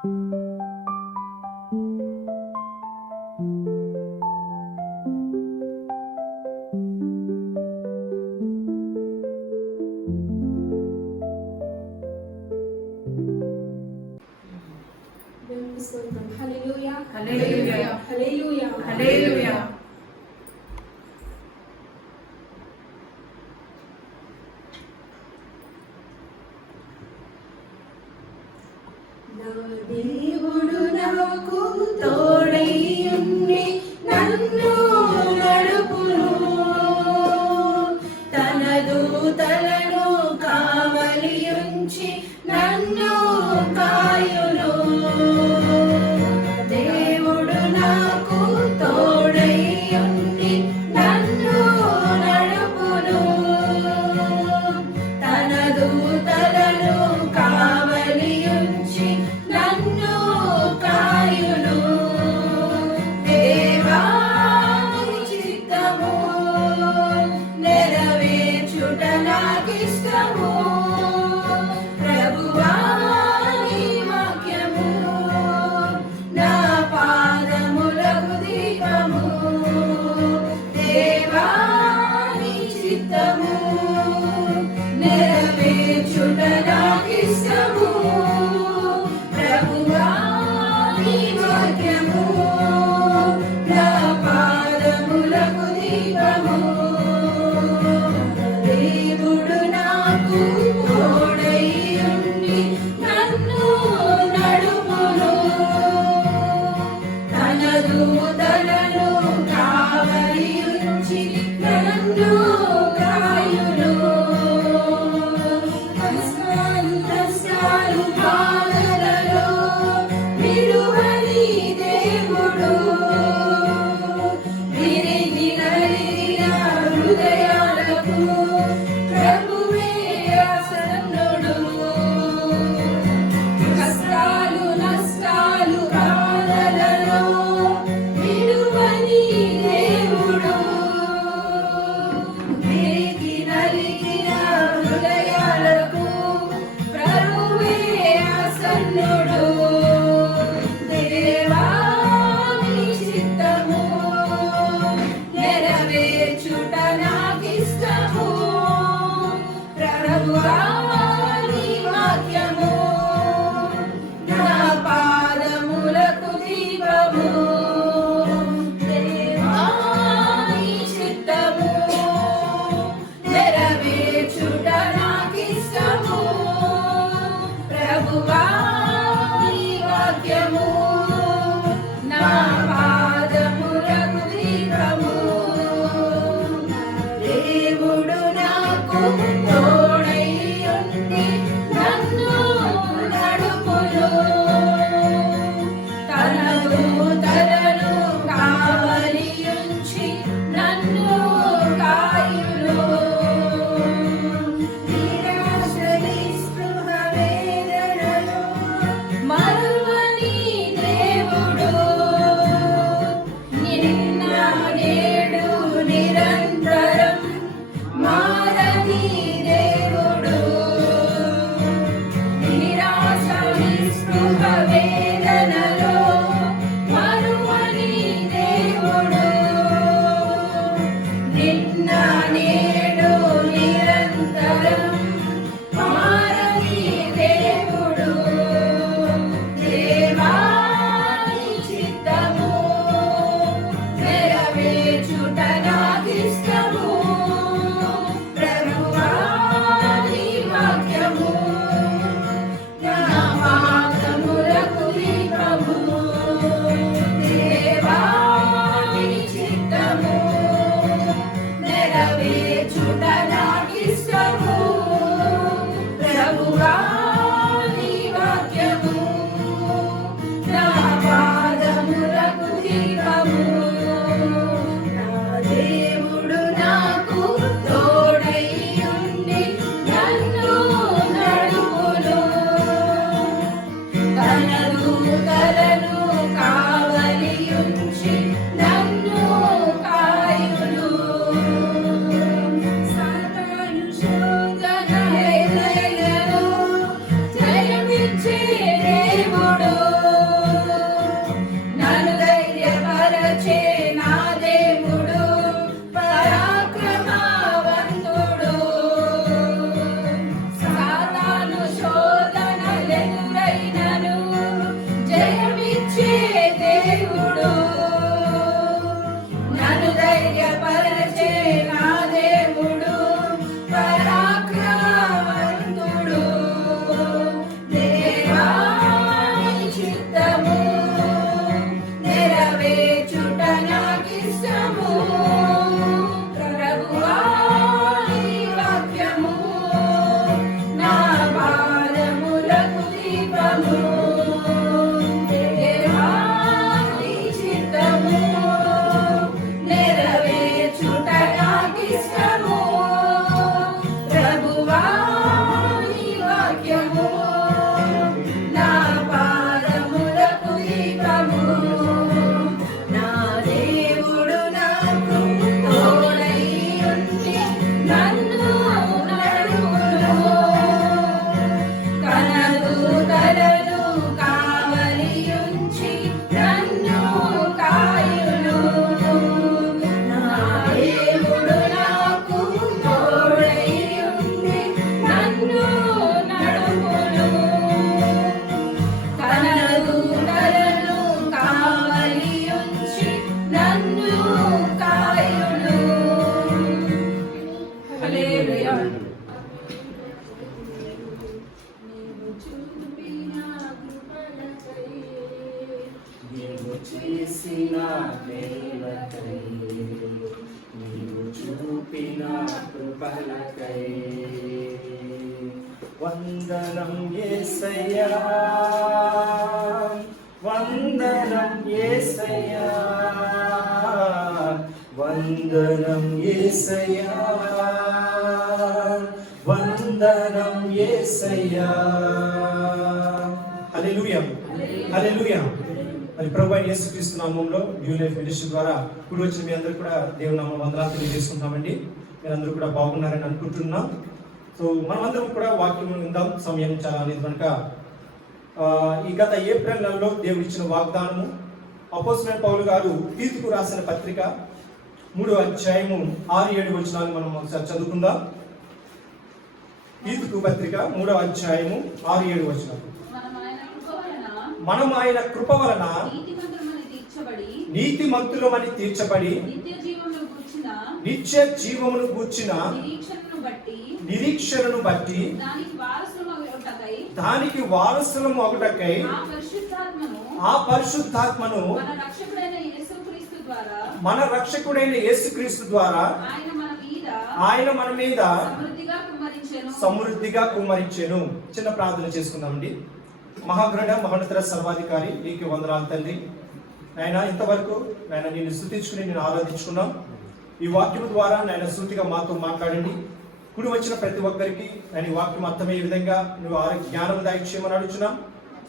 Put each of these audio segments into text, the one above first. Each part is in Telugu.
హల్లెలూయా హల్లెలూయా హల్లెలూయా హల్లెలూయా. నా దేవుడు నాకు తోడై ఉండి నన్ను నడుపును, తన దూతలను కావలి ఉంచి నన్ను కాయును. దేవుడు నాకు తోడై ఉండి నన్ను నడుపును, తన దూతలను కావలి ఉంచి నన్ను కాయును. దేవా నీ చిత్తము నెరవేర్చుట నాకిష్టము, ప్రభువా నీ వాక్యము నా పాదములకు దీపము. దేవా నీ చిత్తము నెరవేర్చుట నాకిష్టము, ప్రభువా నీ వాక్యము నా పాదములకు దీపము. దేవుడు నాకు తోడై ఉండి నన్ను నడుపును, తన దూతలను కావలి ఉంచి నన్ను కాయును. కష్టాలు బాధలలో విడువని దేవుడు, విరిగి నలిగిన హృదయాలకు ప్రభువే ఆసన్నుడు. కష్టాలు నష్టాలు బాధలలో విడువని దేవుడు, విరిగి నలిగిన హృదయాలకు ప్రభువే ఆసన్నుడు. దేవా నీ చిత్తము నెరవేర్చుట నాకిష్టము, ప్రభువా నీ వాక్యము నా పాదములకు దీపము. దేవా నీ చిత్తము నెరవేర్చుట నాకిష్టము, ప్రభువా నీ వాక్యము నా పాదములకు దీపము. దేవుడు నాకు తోడై ఉండి నన్ను నడుపును, తన దూతలను కావలి ఉంచి నన్ను కాయును. నిరాశ నిస్పృహ వేదనలో మరువని దేవుడు, నిన్న నేడు నిరంతరం మారని దేవుడు. నిరాశ నిస్పృహ వేదనలో మరువని దేవుడు, నిన్న నేడు నిరంతరం మారని దేవుడు. దేవా నీ చిత్తము నెరవేర్చుట నాకిష్టము, ప్రభువా హల్లెలూయా. నీవు చేసిన మేలకై, నీవు చూపిన కృపలకై వందనం యేసయ్యా, వందనం యేసయ్యా, వందనం యేసయ్యా, వందనం యేసయ్యా. హల్లెలూయా, హల్లెలూయా. మరి ప్రభువైన యేసుక్రీస్తు నామములో న్యూ లైఫ్ మినిస్ట్రీ ద్వారా ఇప్పుడు వచ్చిన మీ అందరూ కూడా దేవుని నామములో వందనాలు తెలియజేసుకుంటున్నామండి. మీరందరూ కూడా బాగున్నారని అనుకుంటున్నాం. సో మనమందరం కూడా వాక్యం విందాం. సమయం చాలా అనేది కనుక ఈ గత ఏప్రిల్ నెలలో దేవుడు ఇచ్చిన వాగ్దానము అపోస్తలుడైన పౌలు గారు తీతుకు రాసిన పత్రిక 3వ అధ్యాయము 6-7 వచనాలు మనం ఒకసారి చదువుకుందాం. తీతుకు పత్రిక 3వ అధ్యాయము 6-7 వచనాలు. మనం ఆయన కృప వలన నీతిమంతులమని తీర్చబడి నిత్య జీవమును గూర్చిన నిరీక్షణను బట్టి దానికి వారసులము ఒకటకై ఆ పరిశుద్ధాత్మను మన రక్షకుడైన యేసుక్రీస్తు ద్వారా ఆయన మన మీద సమృద్ధిగా కుమ్మరించెను. చిన్న ప్రార్థన చేసుకుందామండి. మహాగరుడ మహోన్నత సర్వాధికారి నీకు వందనాలు తండ్రి. నాయన ఇంతవరకు నాయన నిన్ను స్తుతించుకుని నేను ఆరాధించుకున్నాం. ఈ వాక్యం ద్వారా నాయన సూటిగా మాతో మాట్లాడండి. కుడి వచ్చిన ప్రతి ఒక్కరికి నేను ఈ వాక్యం అర్థమయ్యే విధంగా నువ్వు జ్ఞానం దయచేయమని అడుగుతున్నాం.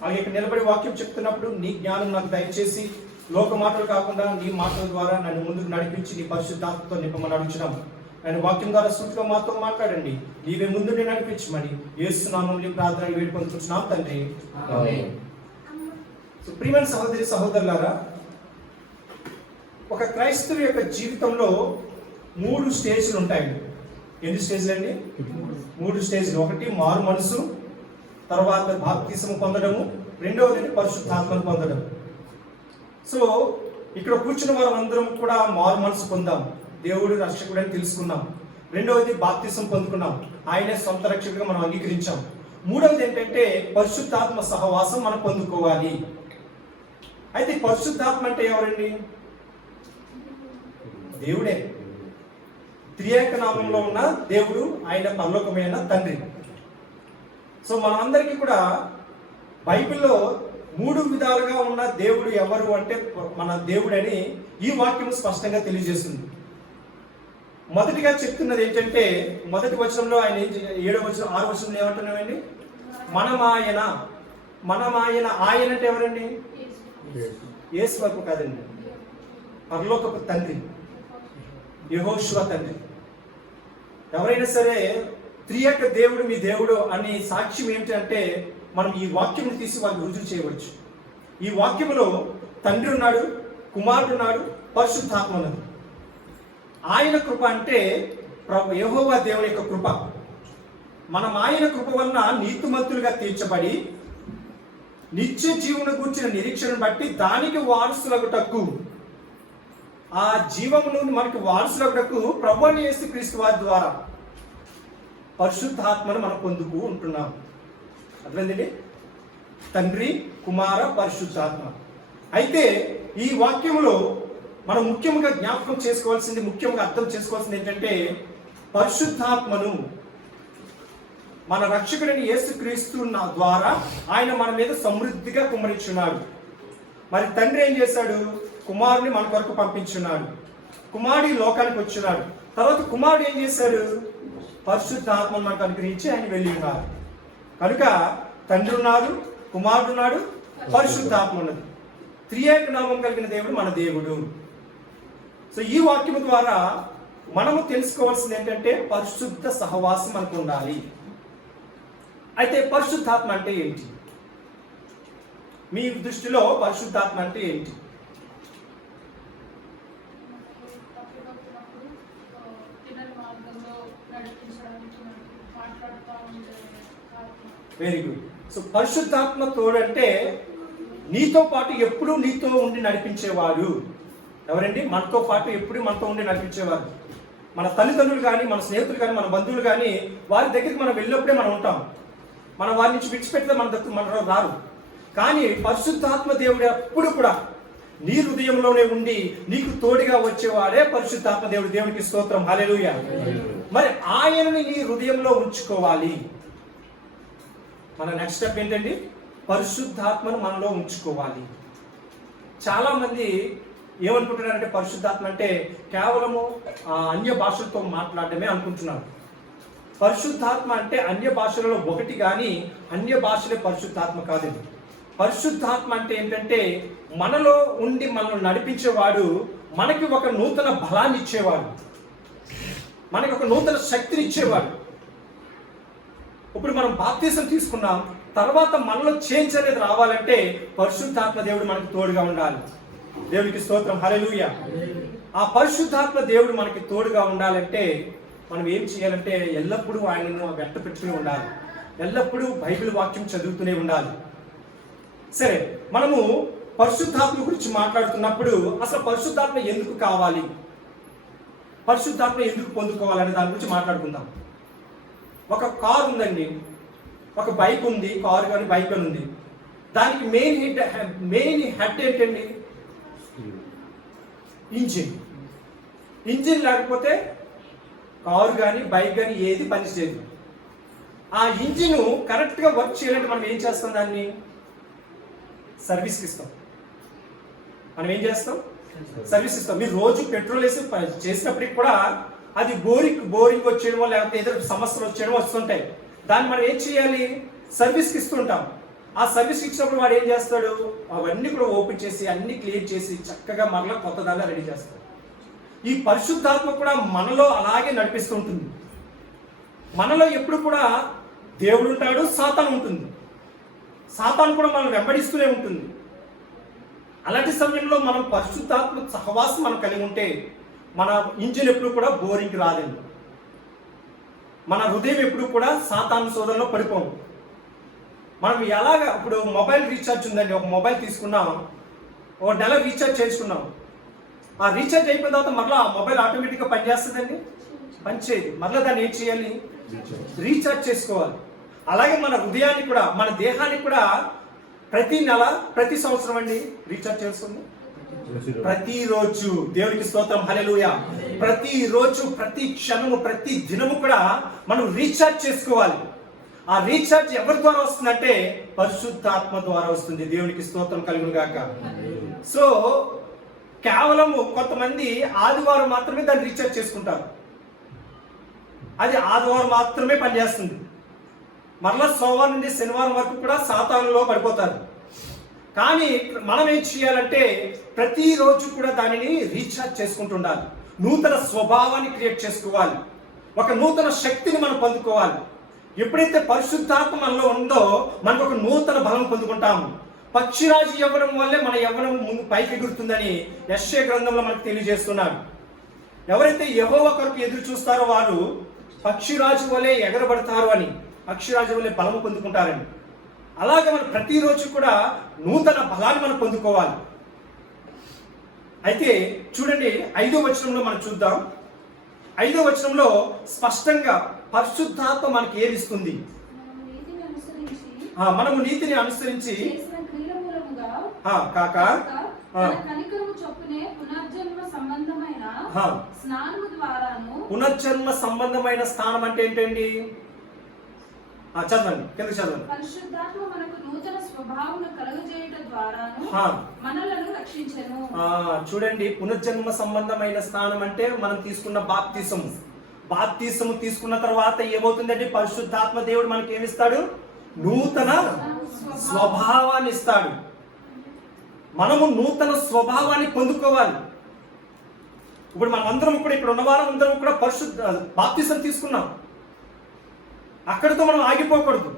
అలాగే ఇక్కడ నిలబడి వాక్యం చెప్తున్నప్పుడు నీ జ్ఞానం నాకు దయచేసి లోక మాటలు కాకుండా నీ మాటల ద్వారా నన్ను ముందుకు నడిపించి నీ పరిశుద్ధాత్మతో నింపమని అడుగుతున్నాం. ఆయన వాక్యం ద్వారా సూటిగా మాతో మాట్లాడండి. నీవే ముందు నడిపించమని యేసు నామములో ప్రార్థన వేడుకొంటున్నాం తండ్రి. సో ప్రియమైన సహోదరి సహోదరులారా, ఒక క్రైస్తవు యొక్క జీవితంలో 3 స్టేజ్లు ఉంటాయి. ఎన్ని స్టేజ్లు అండి? 3 స్టేజ్లు. ఒకటి మారు మనసు, తర్వాత బాప్తిసము పొందడము, రెండవది పరిశుద్ధాత్మను పొందడం. సో ఇక్కడ కూర్చున్న వారు అందరం కూడా మారు మనసు పొందాం, దేవుడు రక్షకుడు అని తెలుసుకున్నాం. రెండవది బాప్తిసం పొందుకున్నాం, ఆయనే సొంత రక్షకుడిగా మనం అంగీకరించాం. మూడవది ఏంటంటే పరిశుద్ధాత్మ సహవాసం మనం పొందుకోవాలి. అయితే పరిశుద్ధాత్మ అంటే ఎవరండి? దేవుడే. త్రియేక నామంలో ఉన్న దేవుడు, ఆయన పరలోకమైన తండ్రి. సో మనందరికీ కూడా బైబిల్లో 3 విధాలుగా ఉన్న దేవుడు ఎవరు అంటే మన దేవుడని ఈ వాక్యం స్పష్టంగా తెలియజేస్తుంది. మొదటిగా చెప్తున్నది ఏంటంటే మొదటి వచనంలో ఆయన 7వ వచనం 6వ వచనంలో ఏమంటున్నామండి? మనమాయన. మనమాయన. ఆయన అంటే ఎవరండి? యేసు వరకు కాదండి, పరలోకపు తండ్రి, యెహోషువ తండ్రి. ఎవరైనా సరే త్రియేక దేవుడు మీ దేవుడు అని సాక్ష్యం ఏంటంటే మనం ఈ వాక్యం తీసి వాళ్ళని రుజువు చేయవచ్చు. ఈ వాక్యంలో తండ్రి ఉన్నాడు, కుమారుడు ఉన్నాడు, పరిశుద్ధాత్మ ఉన్నది. ఆయన కృప అంటే యెహోవా దేవుని యొక్క కృప. మనం ఆయన కృప వలన నీతిమంతులుగా తీర్చబడి నిత్య జీవన కూర్చిన నిరీక్షను బట్టి దానికి వారసులగుటకు, ఆ జీవమును మనకి వారసులగుటకు ప్రభువైన యేసుక్రీస్తు వారి ద్వారా పరిశుద్ధాత్మను మనం పొందుతూ ఉంటున్నాం. అర్థమైందండి? తండ్రి, కుమార, పరిశుద్ధాత్మ. అయితే ఈ వాక్యంలో మనం ముఖ్యంగా జ్ఞాపకం చేసుకోవాల్సింది, ముఖ్యంగా అర్థం చేసుకోవాల్సింది ఏంటంటే పరిశుద్ధాత్మను మన రక్షకుడైన యేసుక్రీస్తు ద్వారా ఆయన మన మీద సమృద్ధిగా కుమ్మరించున్నాడు. మరి తండ్రి ఏం చేశాడు? కుమారుని మన కొరకు పంపించున్నాడు. కుమారుడు లోకానికి వచ్చినాడు. తర్వాత కుమారుడు ఏం చేశాడు? పరిశుద్ధాత్మను మనకు అనుగ్రహించి ఆయన వెళ్ళి ఉన్నారు. కనుక తండ్రి ఉన్నాడు, కుమారుడు ఉన్నాడు, పరిశుద్ధాత్మ ఉన్నది. త్రియేక నామం కలిగిన దేవుడు మన దేవుడు. సో ఈ వాక్యం ద్వారా మనము తెలుసుకోవాల్సింది ఏంటంటే పరిశుద్ధ సహవాసం మనకు ఉండాలి. అయితే పరిశుద్ధాత్మ అంటే ఏంటి? మీ దృష్టిలో పరిశుద్ధాత్మ అంటే ఏంటి? Very good. సో పరిశుద్ధాత్మ తోడు అంటే నీతో పాటు ఎప్పుడూ నీతో ఉండి నడిపించేవాడు. ఎవరండి? మనతో పాటు ఎప్పుడు మనతో ఉండి నడిపించేవారు. మన తల్లిదండ్రులు కానీ, మన స్నేహితులు కానీ, మన బంధువులు కానీ వారి దగ్గరికి మనం వెళ్ళినప్పుడే మనం ఉంటాం. మనం వారి నుంచి విడిచిపెడితే మన రారు. కానీ పరిశుద్ధాత్మ దేవుడు ఎప్పుడు కూడా నీ హృదయంలోనే ఉండి నీకు తోడుగా వచ్చేవాడే పరిశుద్ధాత్మ దేవుడు. దేవునికి స్తోత్రం, హల్లెలూయా. మరి ఆయనని నీ హృదయంలో ఉంచుకోవాలి. మన నెక్స్ట్ స్టెప్ ఏంటండి? పరిశుద్ధాత్మను మనలో ఉంచుకోవాలి. చాలా మంది ఏమనుకుంటున్నారంటే పరిశుద్ధాత్మ అంటే కేవలము అన్య భాషలతో మాట్లాడడమే అనుకుంటున్నారు. పరిశుద్ధాత్మ అంటే అన్య భాషలలో ఒకటి, కానీ అన్య భాషలే పరిశుద్ధాత్మ కాదండి. పరిశుద్ధాత్మ అంటే ఏంటంటే మనలో ఉండి మనల్ని నడిపించేవాడు, మనకి ఒక నూతన బలాన్ని ఇచ్చేవాడు, మనకి ఒక నూతన శక్తిని ఇచ్చేవాడు. ఇప్పుడు మనం బాప్తిసం తీసుకున్నాం, తర్వాత మనలో చేంజ్ అనేది రావాలంటే పరిశుద్ధాత్మ దేవుడు మనకు తోడుగా ఉండాలి. దేవునికి స్తోత్రం, హల్లెలూయా. ఆ పరిశుద్ధాత్మ దేవుడు మనకి తోడుగా ఉండాలంటే మనం ఏం చేయాలంటే ఎల్లప్పుడూ ఆయనను వెంట పెట్టుకుని ఉండాలి, ఎల్లప్పుడూ బైబిల్ వాక్యం చదువుతూనే ఉండాలి. సరే, మనము పరిశుద్ధాత్మ గురించి మాట్లాడుతున్నప్పుడు అసలు పరిశుద్ధాత్మ ఎందుకు కావాలి, పరిశుద్ధాత్మ ఎందుకు పొందుకోవాలనే దాని గురించి మాట్లాడుకుందాం. ఒక కార్ ఉందండి, ఒక బైక్ ఉంది, కారు కానీ బైక్ కానీ ఉంది. దానికి మెయిన్ హెడ్ ఏంటండి? ఇంజిన్ లేకపోతే కారు కానీ బైక్ కానీ ఏది పనిచేయదు. ఆ ఇంజిన్ కరెక్ట్గా వర్క్ చేయాలంటే మనం ఏం చేస్తాం? దాన్ని సర్వీస్కి ఇస్తాం. మనం ఏం చేస్తాం? సర్వీస్ ఇస్తాం. మీరు రోజు పెట్రోల్ వేసి చేసినప్పటికి కూడా అది బోరింగ్ వచ్చేయడమో లేకపోతే ఏదో సమస్యలు వచ్చేయడమో వస్తుంటాయి. దాన్ని మనం ఏం చేయాలి? సర్వీస్కి ఇస్తుంటాం. ఆ సర్వీస్ ఇచ్చినప్పుడు వాడు ఏం చేస్తాడు? అవన్నీ కూడా ఓపెన్ చేసి అన్ని క్లియర్ చేసి చక్కగా మరలా కొత్త దానిలో రెడీ చేస్తాడు. ఈ పరిశుద్ధాత్మ కూడా మనలో అలాగే నడిపిస్తూ ఉంటుంది. మనలో ఎప్పుడు కూడా దేవుడు ఉంటాడు, సాతాను ఉంటుంది. సాతాను కూడా మనం వెంబడిస్తూనే ఉంటుంది. అలాంటి సమయంలో మనం పరిశుద్ధాత్మ సహవాసం మనం కలిగి ఉంటే మన ఇంజిన్ ఎప్పుడు కూడా బోరింగ్ రాదండి. మన హృదయం ఎప్పుడు కూడా సాతాను సోదనలో పడిపోము. మనం ఎలాగ ఇప్పుడు మొబైల్ రీఛార్జ్ ఉందండి, ఒక మొబైల్ తీసుకున్నాం, ఒక నెల రీఛార్జ్ చేసుకున్నాం. ఆ రీఛార్జ్ అయిపోయిన తర్వాత మరలా ఆ మొబైల్ ఆటోమేటిక్గా పనిచేస్తుందండి? పనిచేయదు. మరలా దాన్ని ఏం చేయాలి? రీఛార్జ్ చేసుకోవాలి. అలాగే మన హృదయాన్ని కూడా, మన దేహాన్ని కూడా ప్రతి నెల, ప్రతి సంవత్సరం అండి రీఛార్జ్ చేస్తుంది. ప్రతిరోజు. దేవునికి స్తోత్రం, హల్లెలూయా. ప్రతిరోజు, ప్రతి క్షణము, ప్రతి దినము కూడా మనం రీఛార్జ్ చేసుకోవాలి. ఆ రీఛార్జ్ ఎవరి ద్వారా వస్తుందంటే పరిశుద్ధాత్మ ద్వారా వస్తుంది. దేవునికి స్తోత్రం కలుగును గాక. సో కేవలము కొంతమంది ఆదివారం మాత్రమే దాన్ని రీఛార్జ్ చేసుకుంటారు. అది ఆదివారం మాత్రమే పనిచేస్తుంది. మరలా సోమవారం నుండి శనివారం వరకు కూడా సాతానులో పడిపోతారు. కానీ మనం ఏం చేయాలంటే ప్రతిరోజు కూడా దానిని రీఛార్జ్ చేసుకుంటూ ఉండాలి. నూతన స్వభావాన్ని క్రియేట్ చేసుకోవాలి. ఒక నూతన శక్తిని మనం పొందుకోవాలి. ఎప్పుడైతే పరిశుద్ధాత్మ మనలో ఉందో మనకు ఒక నూతన బలం పొందుకుంటాము. పక్షిరాజు యవ్వనం వల్లే మన యవ్వనం ముందు పైకి ఎగురుతుందని యెషయా గ్రంథంలో మనకు తెలియజేస్తున్నాడు. ఎవరైతే యెహోవా కొరకు ఎదురు చూస్తారో వారు పక్షిరాజు వల్లే ఎగరబడతారు అని, పక్షిరాజు వల్లే బలము పొందుకుంటారని. అలాగే మనం ప్రతిరోజు కూడా నూతన బలాన్ని మనం పొందుకోవాలి. అయితే చూడండి 5వ వచనంలో మనం చూద్దాం. 5వ వచనంలో స్పష్టంగా పరిశుద్ధాత్మ మనకి ఏది ఇస్తుంది? మనము నీతిని అనుసరించి కాక పునర్జన్మ సంబంధమైన స్నానం అంటే ఏంటండి? చదవండి, కింద చదవండి. పరిశుద్ధాత్మ మనకు నూతన స్వభావమును కలుగజేయుట ద్వారాను మనలను రక్షించెను. చూడండి, పునర్జన్మ సంబంధమైన స్నానం అంటే మనం తీసుకున్న బాప్తిసము తీసుకున్న తర్వాత ఏమవుతుందంటే పరిశుద్ధాత్మ దేవుడు మనకి ఏమిస్తాడు? నూతన స్వభావాన్ని ఇస్తాడు. మనము నూతన స్వభావాన్ని పొందుకోవాలి. ఇప్పుడు మనం అందరం కూడా, ఇక్కడ ఉన్న వారం అందరం కూడా బాప్తిసం తీసుకున్నాం. అక్కడితో మనం ఆగిపోకూడదు.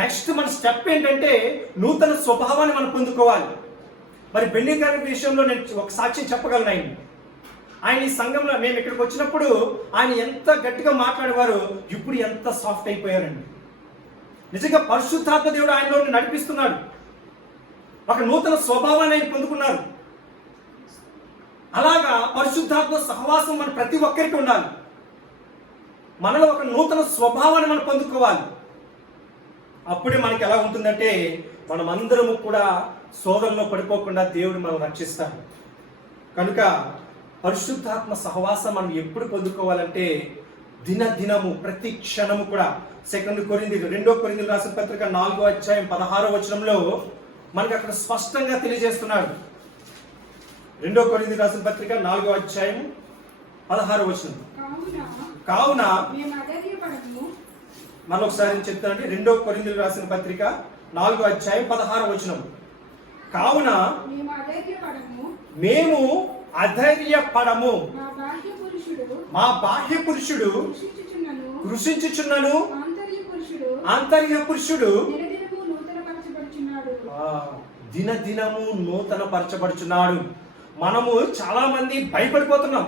నెక్స్ట్ మన స్టెప్ ఏంటంటే నూతన స్వభావాన్ని మనం పొందుకోవాలి. మరి బెన్నీ గారి విషయంలో నేను ఒక సాక్ష్యం చెప్పగలను. ఆయన ఈ సంఘంలో మేము ఇక్కడికి వచ్చినప్పుడు ఆయన ఎంత గట్టిగా మాట్లాడేవారు, ఇప్పుడు ఎంత సాఫ్ట్ అయిపోయారండి. నిజంగా పరిశుద్ధాత్మ దేవుడు ఆయనలో నడిపిస్తున్నాడు. ఒక నూతన స్వభావాన్ని ఆయన పొందుకున్నారు. అలాగా పరిశుద్ధాత్మ సహవాసం మన ప్రతి ఒక్కరికి ఉండాలి. మనలో ఒక నూతన స్వభావాన్ని మనం పొందుకోవాలి. అప్పుడే మనకి ఎలా ఉంటుందంటే మనమందరము కూడా శోధనలో పడిపోకుండా దేవుడు మనం రక్షిస్తాడు. కనుక పరిశుద్ధాత్మ సహవాసం మనం ఎప్పుడు పొందుకోవాలంటే దినదినము ప్రతి క్షణము కూడా. 2 కొరింథీయులు రాసిన పత్రిక 4వ అధ్యాయం 16వ వచనంలో మనకి అక్కడ స్పష్టంగా తెలియజేస్తున్నాడు. 2 కొరింథీయులు రాసిన పత్రిక 4వ అధ్యాయం 16వ వచనం. కావున మరొకసారి చెప్తానండి. 2 కొరింథీయులు రాసిన పత్రిక 4వ అధ్యాయం 16వ వచనం. కావున మేము అధైర్యపడము, మా బాహ్య పురుషుడు కృషించుచున్నను, ఆంతర్య పురుషుడు దినదినము నూతన పరచబడుచున్నాడు. మనము చాలా మంది భయపడిపోతున్నాం.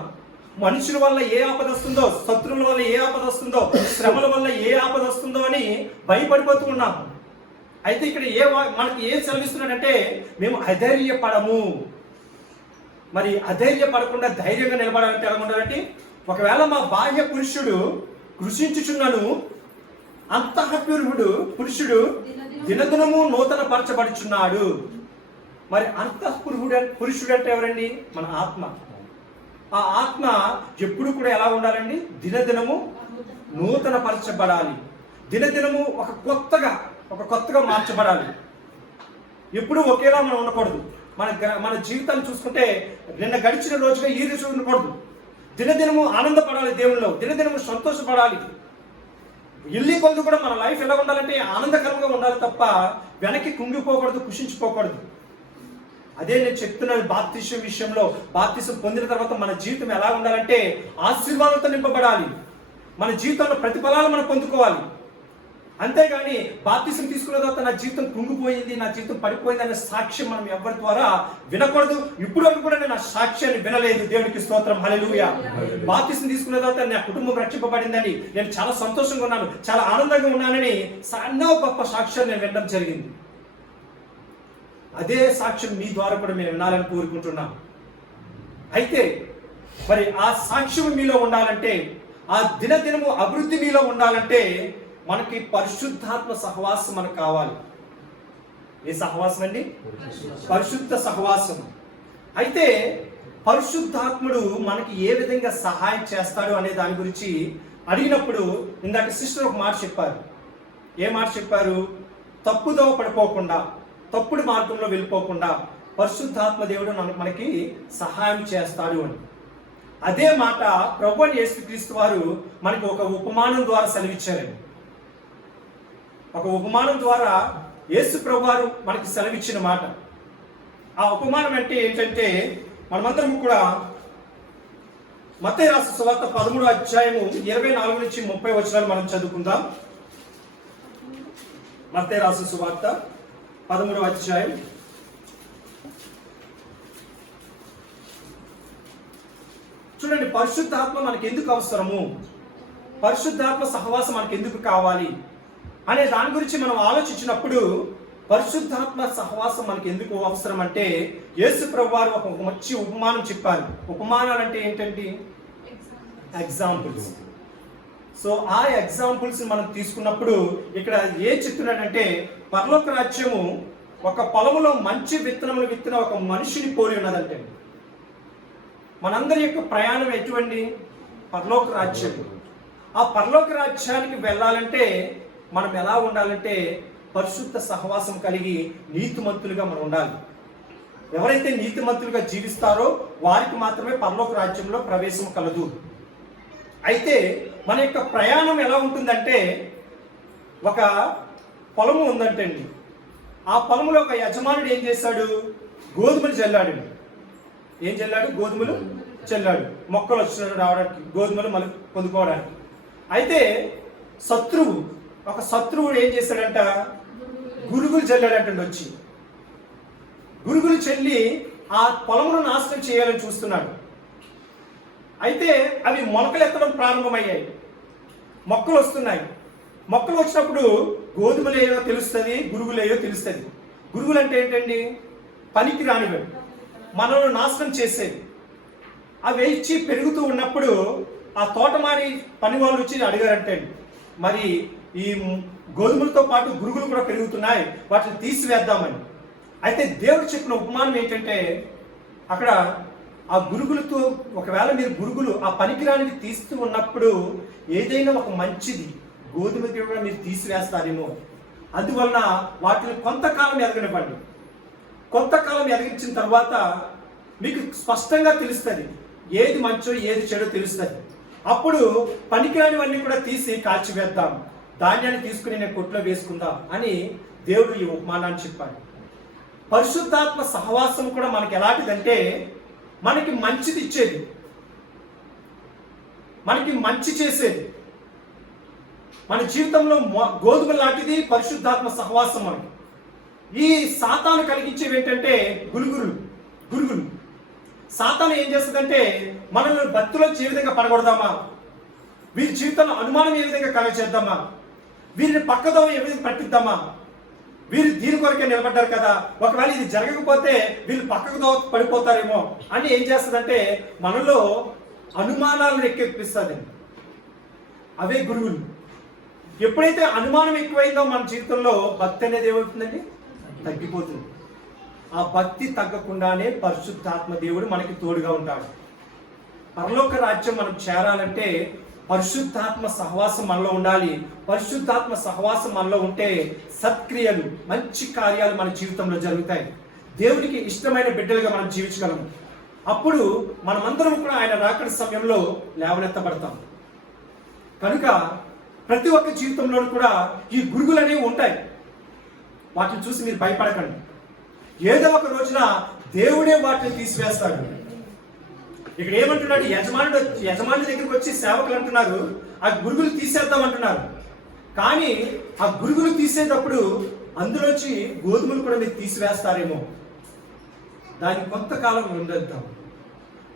మనుషుల వల్ల ఏ ఆపద వస్తుందో, శత్రువుల వల్ల ఏ ఆపద వస్తుందో, శ్రమల వల్ల ఏ ఆపద వస్తుందో అని భయపడిపోతూ ఉన్నాం. అయితే ఇక్కడ మనకి ఏం సెలవిస్తున్నాడంటే మేము అధైర్యపడము. మరి అధైర్యపడకుండా ధైర్యంగా నిలబడాలంటే ఎలా ఉండాలంటే, ఒకవేళ మా బాహ్య పురుషుడు కృషించుచున్నను, అంతఃపురుషుడు దినదినము నూతన పరచబడుచున్నాడు. మరి పురుషుడు అంటే ఎవరండి? మన ఆత్మ. ఆ ఆత్మ ఎప్పుడు కూడా ఎలా ఉండాలండి? దినదినము నూతన పరచబడాలి. దినదినము ఒక కొత్తగా మార్చబడాలి. ఎప్పుడు ఒకేలా మనం ఉండకూడదు. మన జీవితాన్ని చూసుకుంటే నిన్న గడిచిన రోజుగా ఈ రోజు ఉండకూడదు. దినదినము ఆనందపడాలి దేవుల్లో, దినదినము సంతోషపడాలి. ఇల్లి కొద్ది కూడా మన లైఫ్ ఎలా ఉండాలంటే ఆనందకరంగా ఉండాలి తప్ప వెనక్కి కుంగిపోకూడదు, కుషించిపోకూడదు. అదే నేను చెప్తున్నాను. బాప్తిసం విషయంలో, బాప్తిసం పొందిన తర్వాత మన జీవితం ఎలా ఉండాలంటే ఆశీర్వాదంతో నింపబడాలి. మన జీవితంలో ప్రతిఫలాలు మనం పొందుకోవాలి. అంతేగాని బాప్తిసం తీసుకున్న తర్వాత నా జీవితం కుంగిపోయింది, నా జీవితం పడిపోయింది అనే సాక్ష్యం మనం ఎవరి ద్వారా వినకూడదు. ఇప్పుడు కూడా నేను ఆ సాక్ష్యాన్ని వినలేదు. దేవునికి స్తోత్రం, హల్లెలూయా. బాప్తిసం తీసుకున్న తర్వాత నా కుటుంబం రక్షింపబడిందని, నేను చాలా సంతోషంగా ఉన్నాను, చాలా ఆనందంగా ఉన్నానని ఎన్నో గొప్ప సాక్ష్యాలు నేను వినడం జరిగింది. అదే సాక్ష్యం మీ ద్వారా కూడా మేము వినాలని కోరుకుంటున్నాం. అయితే మరి ఆ సాక్ష్యం మీలో ఉండాలంటే, ఆ దినదినము అభివృద్ధి మీలో ఉండాలంటే మనకి పరిశుద్ధాత్మ సహవాసం మనకు కావాలి. ఏ సహవాసం అండి? పరిశుద్ధ సహవాసం. అయితే పరిశుద్ధాత్ముడు మనకి ఏ విధంగా సహాయం చేస్తాడు అనే దాని గురించి అడిగినప్పుడు ఇందాక సిస్టర్ ఒక మాట చెప్పారు. ఏ మాట చెప్పారు? తప్పుదోవ పడిపోకుండా, తప్పుడు మార్గంలో వెళ్ళిపోకుండా పరిశుద్ధాత్మ దేవుడు మనకి సహాయం చేస్తాడు అని. అదే మాట ప్రభువైన యేసుక్రీస్తు వారు మనకి ఒక ఉపమానం ద్వారా సెలవిచ్చారండి. ఒక ఉపమానం ద్వారా యేసు ప్రభువారు మనకి సెలవిచ్చిన మాట. ఆ ఉపమానం అంటే ఏంటంటే, మనమందరం కూడా మత్తయి రాసిన సువార్త 13వ అధ్యాయము 24 నుంచి 30 వచనాలు మనం చదువుకుందాం. మత్తయి రాసిన సువార్త 13వ అధ్యాయం చూడండి. పరిశుద్ధాత్మ మనకి ఎందుకు అవసరము, పరిశుద్ధాత్మ సహవాసం మనకి ఎందుకు కావాలి అనే దాని గురించి మనం ఆలోచించినప్పుడు, పరిశుద్ధాత్మ సహవాసం మనకి ఎందుకు అవసరం అంటే, యేసు ప్రభువారు ఒక మంచి ఉపమానం చెప్పారు. ఉపమానాలు అంటే ఏంటంటే ఎగ్జాంపుల్స్. సో ఆ ఎగ్జాంపుల్స్ మనం తీసుకున్నప్పుడు ఇక్కడ ఏం చెప్తున్నాడంటే, పరలోక రాజ్యము ఒక పొలములో మంచి విత్తనములు విత్తిన ఒక మనిషిని పోలి ఉన్నదంటే. మనందరి యొక్క ప్రయాణం ఎటువంటి? పరలోక రాజ్యం. ఆ పరలోక రాజ్యానికి వెళ్ళాలంటే మనం ఎలా ఉండాలంటే పరిశుద్ధ సహవాసం కలిగి నీతిమంతులుగా మనం ఉండాలి. ఎవరైతే నీతిమంతులుగా జీవిస్తారో వారికి మాత్రమే పరలోక రాజ్యంలో ప్రవేశం కలదు. అయితే మన యొక్క ప్రయాణం ఎలా ఉంటుందంటే, ఒక పొలము ఉందంటే అండి, ఆ పొలంలో ఒక యజమానుడు ఏం చేశాడు? గోధుమలు చల్లాడు. ఏం చల్లాడు? గోధుమలు చల్లాడు. మొక్కలు వచ్చిన రావడానికి, గోధుమలు మళ్ళీ పొందుకోవడానికి. అయితే ఒక శత్రువుడు ఏం చేశాడంట? గురుగులు చల్లాడంటండి. వచ్చి గురుగులు చల్లి ఆ పొలమును నాశనం చేయాలని చూస్తున్నాడు. అయితే అవి మొలకలు ఎత్తడం ప్రారంభమయ్యాయి, మొక్కలు వస్తున్నాయి. మొక్కలు వచ్చినప్పుడు గోధుమలు ఏయో తెలుస్తుంది, గురుగులు ఏయో తెలుస్తుంది. గురుగులు అంటే ఏంటండి? పనికి రానివి, మనల్ని నాశనం చేసేది. అవి వేయించి పెరుగుతూ ఉన్నప్పుడు ఆ తోటమాలి పని వాళ్ళు వచ్చి అడిగారంటే, మరి ఈ గోధుమలతో పాటు గురుగులు కూడా పెరుగుతున్నాయి, వాటిని తీసివేద్దామని. అయితే దేవుడు చెప్పిన ఉపమానం ఏంటంటే, అక్కడ ఆ గురుగులతో ఒకవేళ మీరు గురుగులు ఆ పనికిరానివి తీస్తూ ఉన్నప్పుడు ఏదైనా ఒక మంచిది గోధుమ కూడా మీరు తీసివేస్తారేమో, అందువలన వాటిని కొంతకాలం ఎదగనివ్వండి. కొంతకాలం ఎదిగించిన తర్వాత మీకు స్పష్టంగా తెలుస్తుంది ఏది మంచో ఏది చెడో తెలుస్తుంది. అప్పుడు పనికిరానివన్నీ కూడా తీసి కాల్చివేద్దాం, ధాన్యాన్ని తీసుకుని నేను కొట్లో వేసుకుందాం అని దేవుడు ఈ ఉపమానాన్ని చెప్పాడు. పరిశుద్ధాత్మ సహవాసం కూడా మనకి ఎలాంటిదంటే, మనకి మంచిది ఇచ్చేది, మనకి మంచి చేసేది. మన జీవితంలో గోధుమ లాంటిది పరిశుద్ధాత్మ సహవాసం. మనకి ఈ సాతాను కలిగించేవి ఏంటంటే గురుగులు. సాతాను ఏం చేస్తుందంటే, మనల్ని భక్తిలో ఏ విధంగా పడగొడదామా, వీరి జీవితంలో అనుమానం ఏ విధంగా కలగచేద్దామా, వీరిని పక్కదో ఏ విధంగా పట్టిద్దామా, వీరు దీని కొరకే నిలబడ్డారు కదా, ఒకవేళ ఇది జరగకపోతే వీళ్ళు పక్కకు పడిపోతారేమో అని ఏం చేస్తుందంటే మనలో అనుమానాలను ఎక్కిపిస్తుంది. అవే గురువులు. ఎప్పుడైతే అనుమానం ఎక్కువైందో మన జీవితంలో భక్తి అనేది ఏమవుతుందండి, తగ్గిపోతుంది. ఆ భక్తి తగ్గకుండానే పరిశుద్ధాత్మ దేవుడు మనకి తోడుగా ఉంటాడు. పరలోక రాజ్యం మనం చేరాలంటే పరిశుద్ధాత్మ సహవాసం మనలో ఉండాలి. పరిశుద్ధాత్మ సహవాసం మనలో ఉంటే సత్క్రియలు, మంచి కార్యాలు మన జీవితంలో జరుగుతాయి. దేవుడికి ఇష్టమైన బిడ్డలుగా మనం జీవించగలము. అప్పుడు మనమందరం కూడా ఆయన రాకడ సమయంలో లేవనెత్తబడతాం. కనుక ప్రతి ఒక్క జీవితంలోనూ కూడా ఈ గురుగులు అనేవి ఉంటాయి. వాటిని చూసి మీరు భయపడకండి. ఏదో ఒక రోజున దేవుడే వాటిని తీసివేస్తాడు. ఇక్కడ ఏమంటున్నాడు, యజమాని దగ్గరికి వచ్చి సేవకులు అంటున్నారు ఆ గురుగులు తీసేద్దాం అంటున్నారు. కానీ ఆ గురుగులు తీసేటప్పుడు అందులోంచి గోధుమలు కూడా మీరు తీసివేస్తారేమో. దానికి కొంతకాలం ఉండేద్దాం.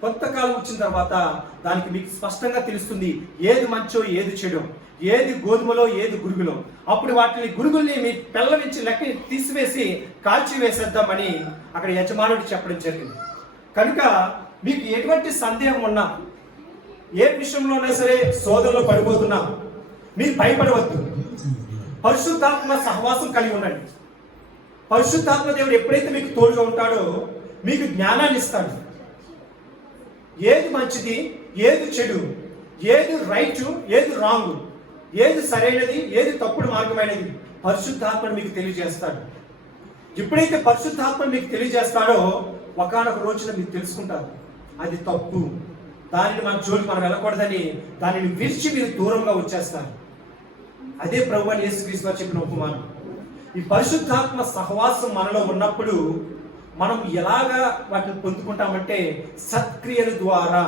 కొంతకాలం వచ్చిన తర్వాత దానికి మీకు స్పష్టంగా తెలుస్తుంది ఏది మంచో ఏది చెడో, ఏది గోధుమలో ఏది గురుగులో. అప్పుడు వాటిని గురుగుల్ని మీ పిల్ల నుంచి లెక్క తీసివేసి కాల్చి వేసేద్దామని అక్కడ యజమానుడు చెప్పడం జరిగింది. కనుక మీకు ఎటువంటి సందేహం ఉన్నా, ఏ విషయంలోనే సరే శోధనలో పడిపోతున్నా మీరు భయపడవద్దు. పరిశుద్ధాత్మ సహవాసం కలిగి ఉండండి. పరిశుద్ధాత్మ దేవుడు ఎప్పుడైతే మీకు తోడుగా ఉంటాడో మీకు జ్ఞానాన్ని ఇస్తాడు. ఏది మంచిది, ఏది చెడు, ఏది రైట్, ఏది రాంగ్, ఏది సరైనది, ఏది తప్పుడు మార్గమైనది పరిశుద్ధాత్మను మీకు తెలియజేస్తాడు. ఎప్పుడైతే పరిశుద్ధాత్మను మీకు తెలియజేస్తాడో ఒకనొక రోజున మీరు తెలుసుకుంటారు అది తప్పు, దానిని మన జోలికి మనం వెళ్ళకూడదని దానిని విడిచి మీరు దూరంగా వచ్చేస్తారు. అదే ప్రభువు యేసుక్రీస్తు వారు చెప్పిన ఉపమానం. ఈ పరిశుద్ధాత్మ సహవాసం మనలో ఉన్నప్పుడు మనం ఎలాగా వాటిని పొందుకుంటామంటే సత్క్రియల ద్వారా.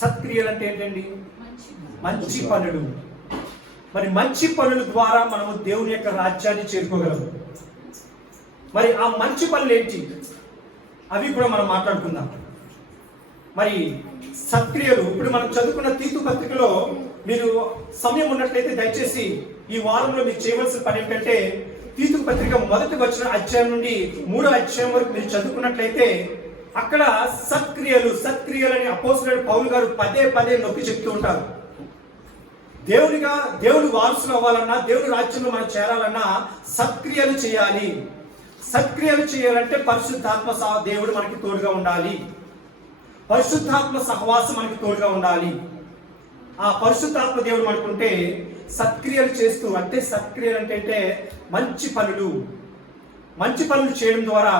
సత్క్రియలు అంటే ఏంటండి, మంచి పనులు. మరి మంచి పనుల ద్వారా మనము దేవుని యొక్క రాజ్యాన్ని చేరుకోగలము. మరి ఆ మంచి పనులు ఏంటి, అవి కూడా మనం మాట్లాడుకుందాం. మరి సత్క్రియలు ఇప్పుడు మనం చదువుకున్న తీతు పత్రికలో మీరు సమయం ఉన్నట్లయితే దయచేసి ఈ వారంలో మీరు చేయవలసిన పని ఏంటంటే తీతు పత్రిక 1వ అధ్యాయం నుండి 3వ అధ్యాయం వరకు మీరు చదువుకున్నట్లయితే అక్కడ సత్క్రియలని అపోస్తలుడైన పౌలు గారు పదే నొక్కి చెప్తూ ఉంటారు. దేవుని వారసులు అవ్వాలన్నా, దేవుని రాజ్యంలో మనం చేరాలన్నా సత్క్రియలు చేయాలి. సత్క్రియలు చేయాలంటే పరిశుద్ధాత్మ దేవుడు మనకి తోడుగా ఉండాలి. పరిశుద్ధాత్మ సహవాసం మనకి తోడుగా ఉండాలి. ఆ పరిశుద్ధాత్మ దేవుడు మనకుంటే సత్క్రియలు చేస్తూ, అంటే సత్క్రియలు అంటే మంచి పనులు చేయడం ద్వారా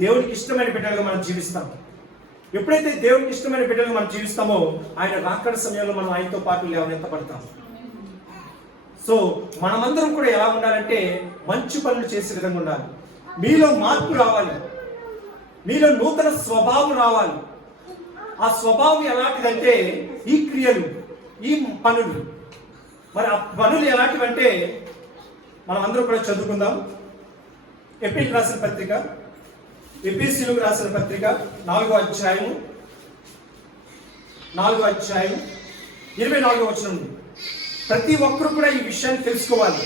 దేవుడికి ఇష్టమైన బిడ్డలుగా మనం జీవిస్తాం. ఎప్పుడైతే దేవుడికి ఇష్టమైన బిడ్డలుగా మనం జీవిస్తామో ఆయన రాకడ సమయంలో మనం ఆయనతో పాటు లేవనెత్తబడతాం. సో మనమందరం కూడా ఎలా ఉండాలంటే మంచి పనులు చేసే విధంగా ఉండాలి. మీలో మార్పు రావాలి, మీలో నూతన స్వభావం రావాలి. ఆ స్వభావం ఎలాంటిదంటే ఈ క్రియలు, ఈ పనులు. మరి ఆ పనులు ఎలాంటివంటే మనం అందరం కూడా చదువుకుందాం. ఎపిసిలకు రాసిన పత్రిక 4వ అధ్యాయం 24వ వచనం. ప్రతి ఒక్కరు కూడా ఈ విషయాన్ని తెలుసుకోవాలి.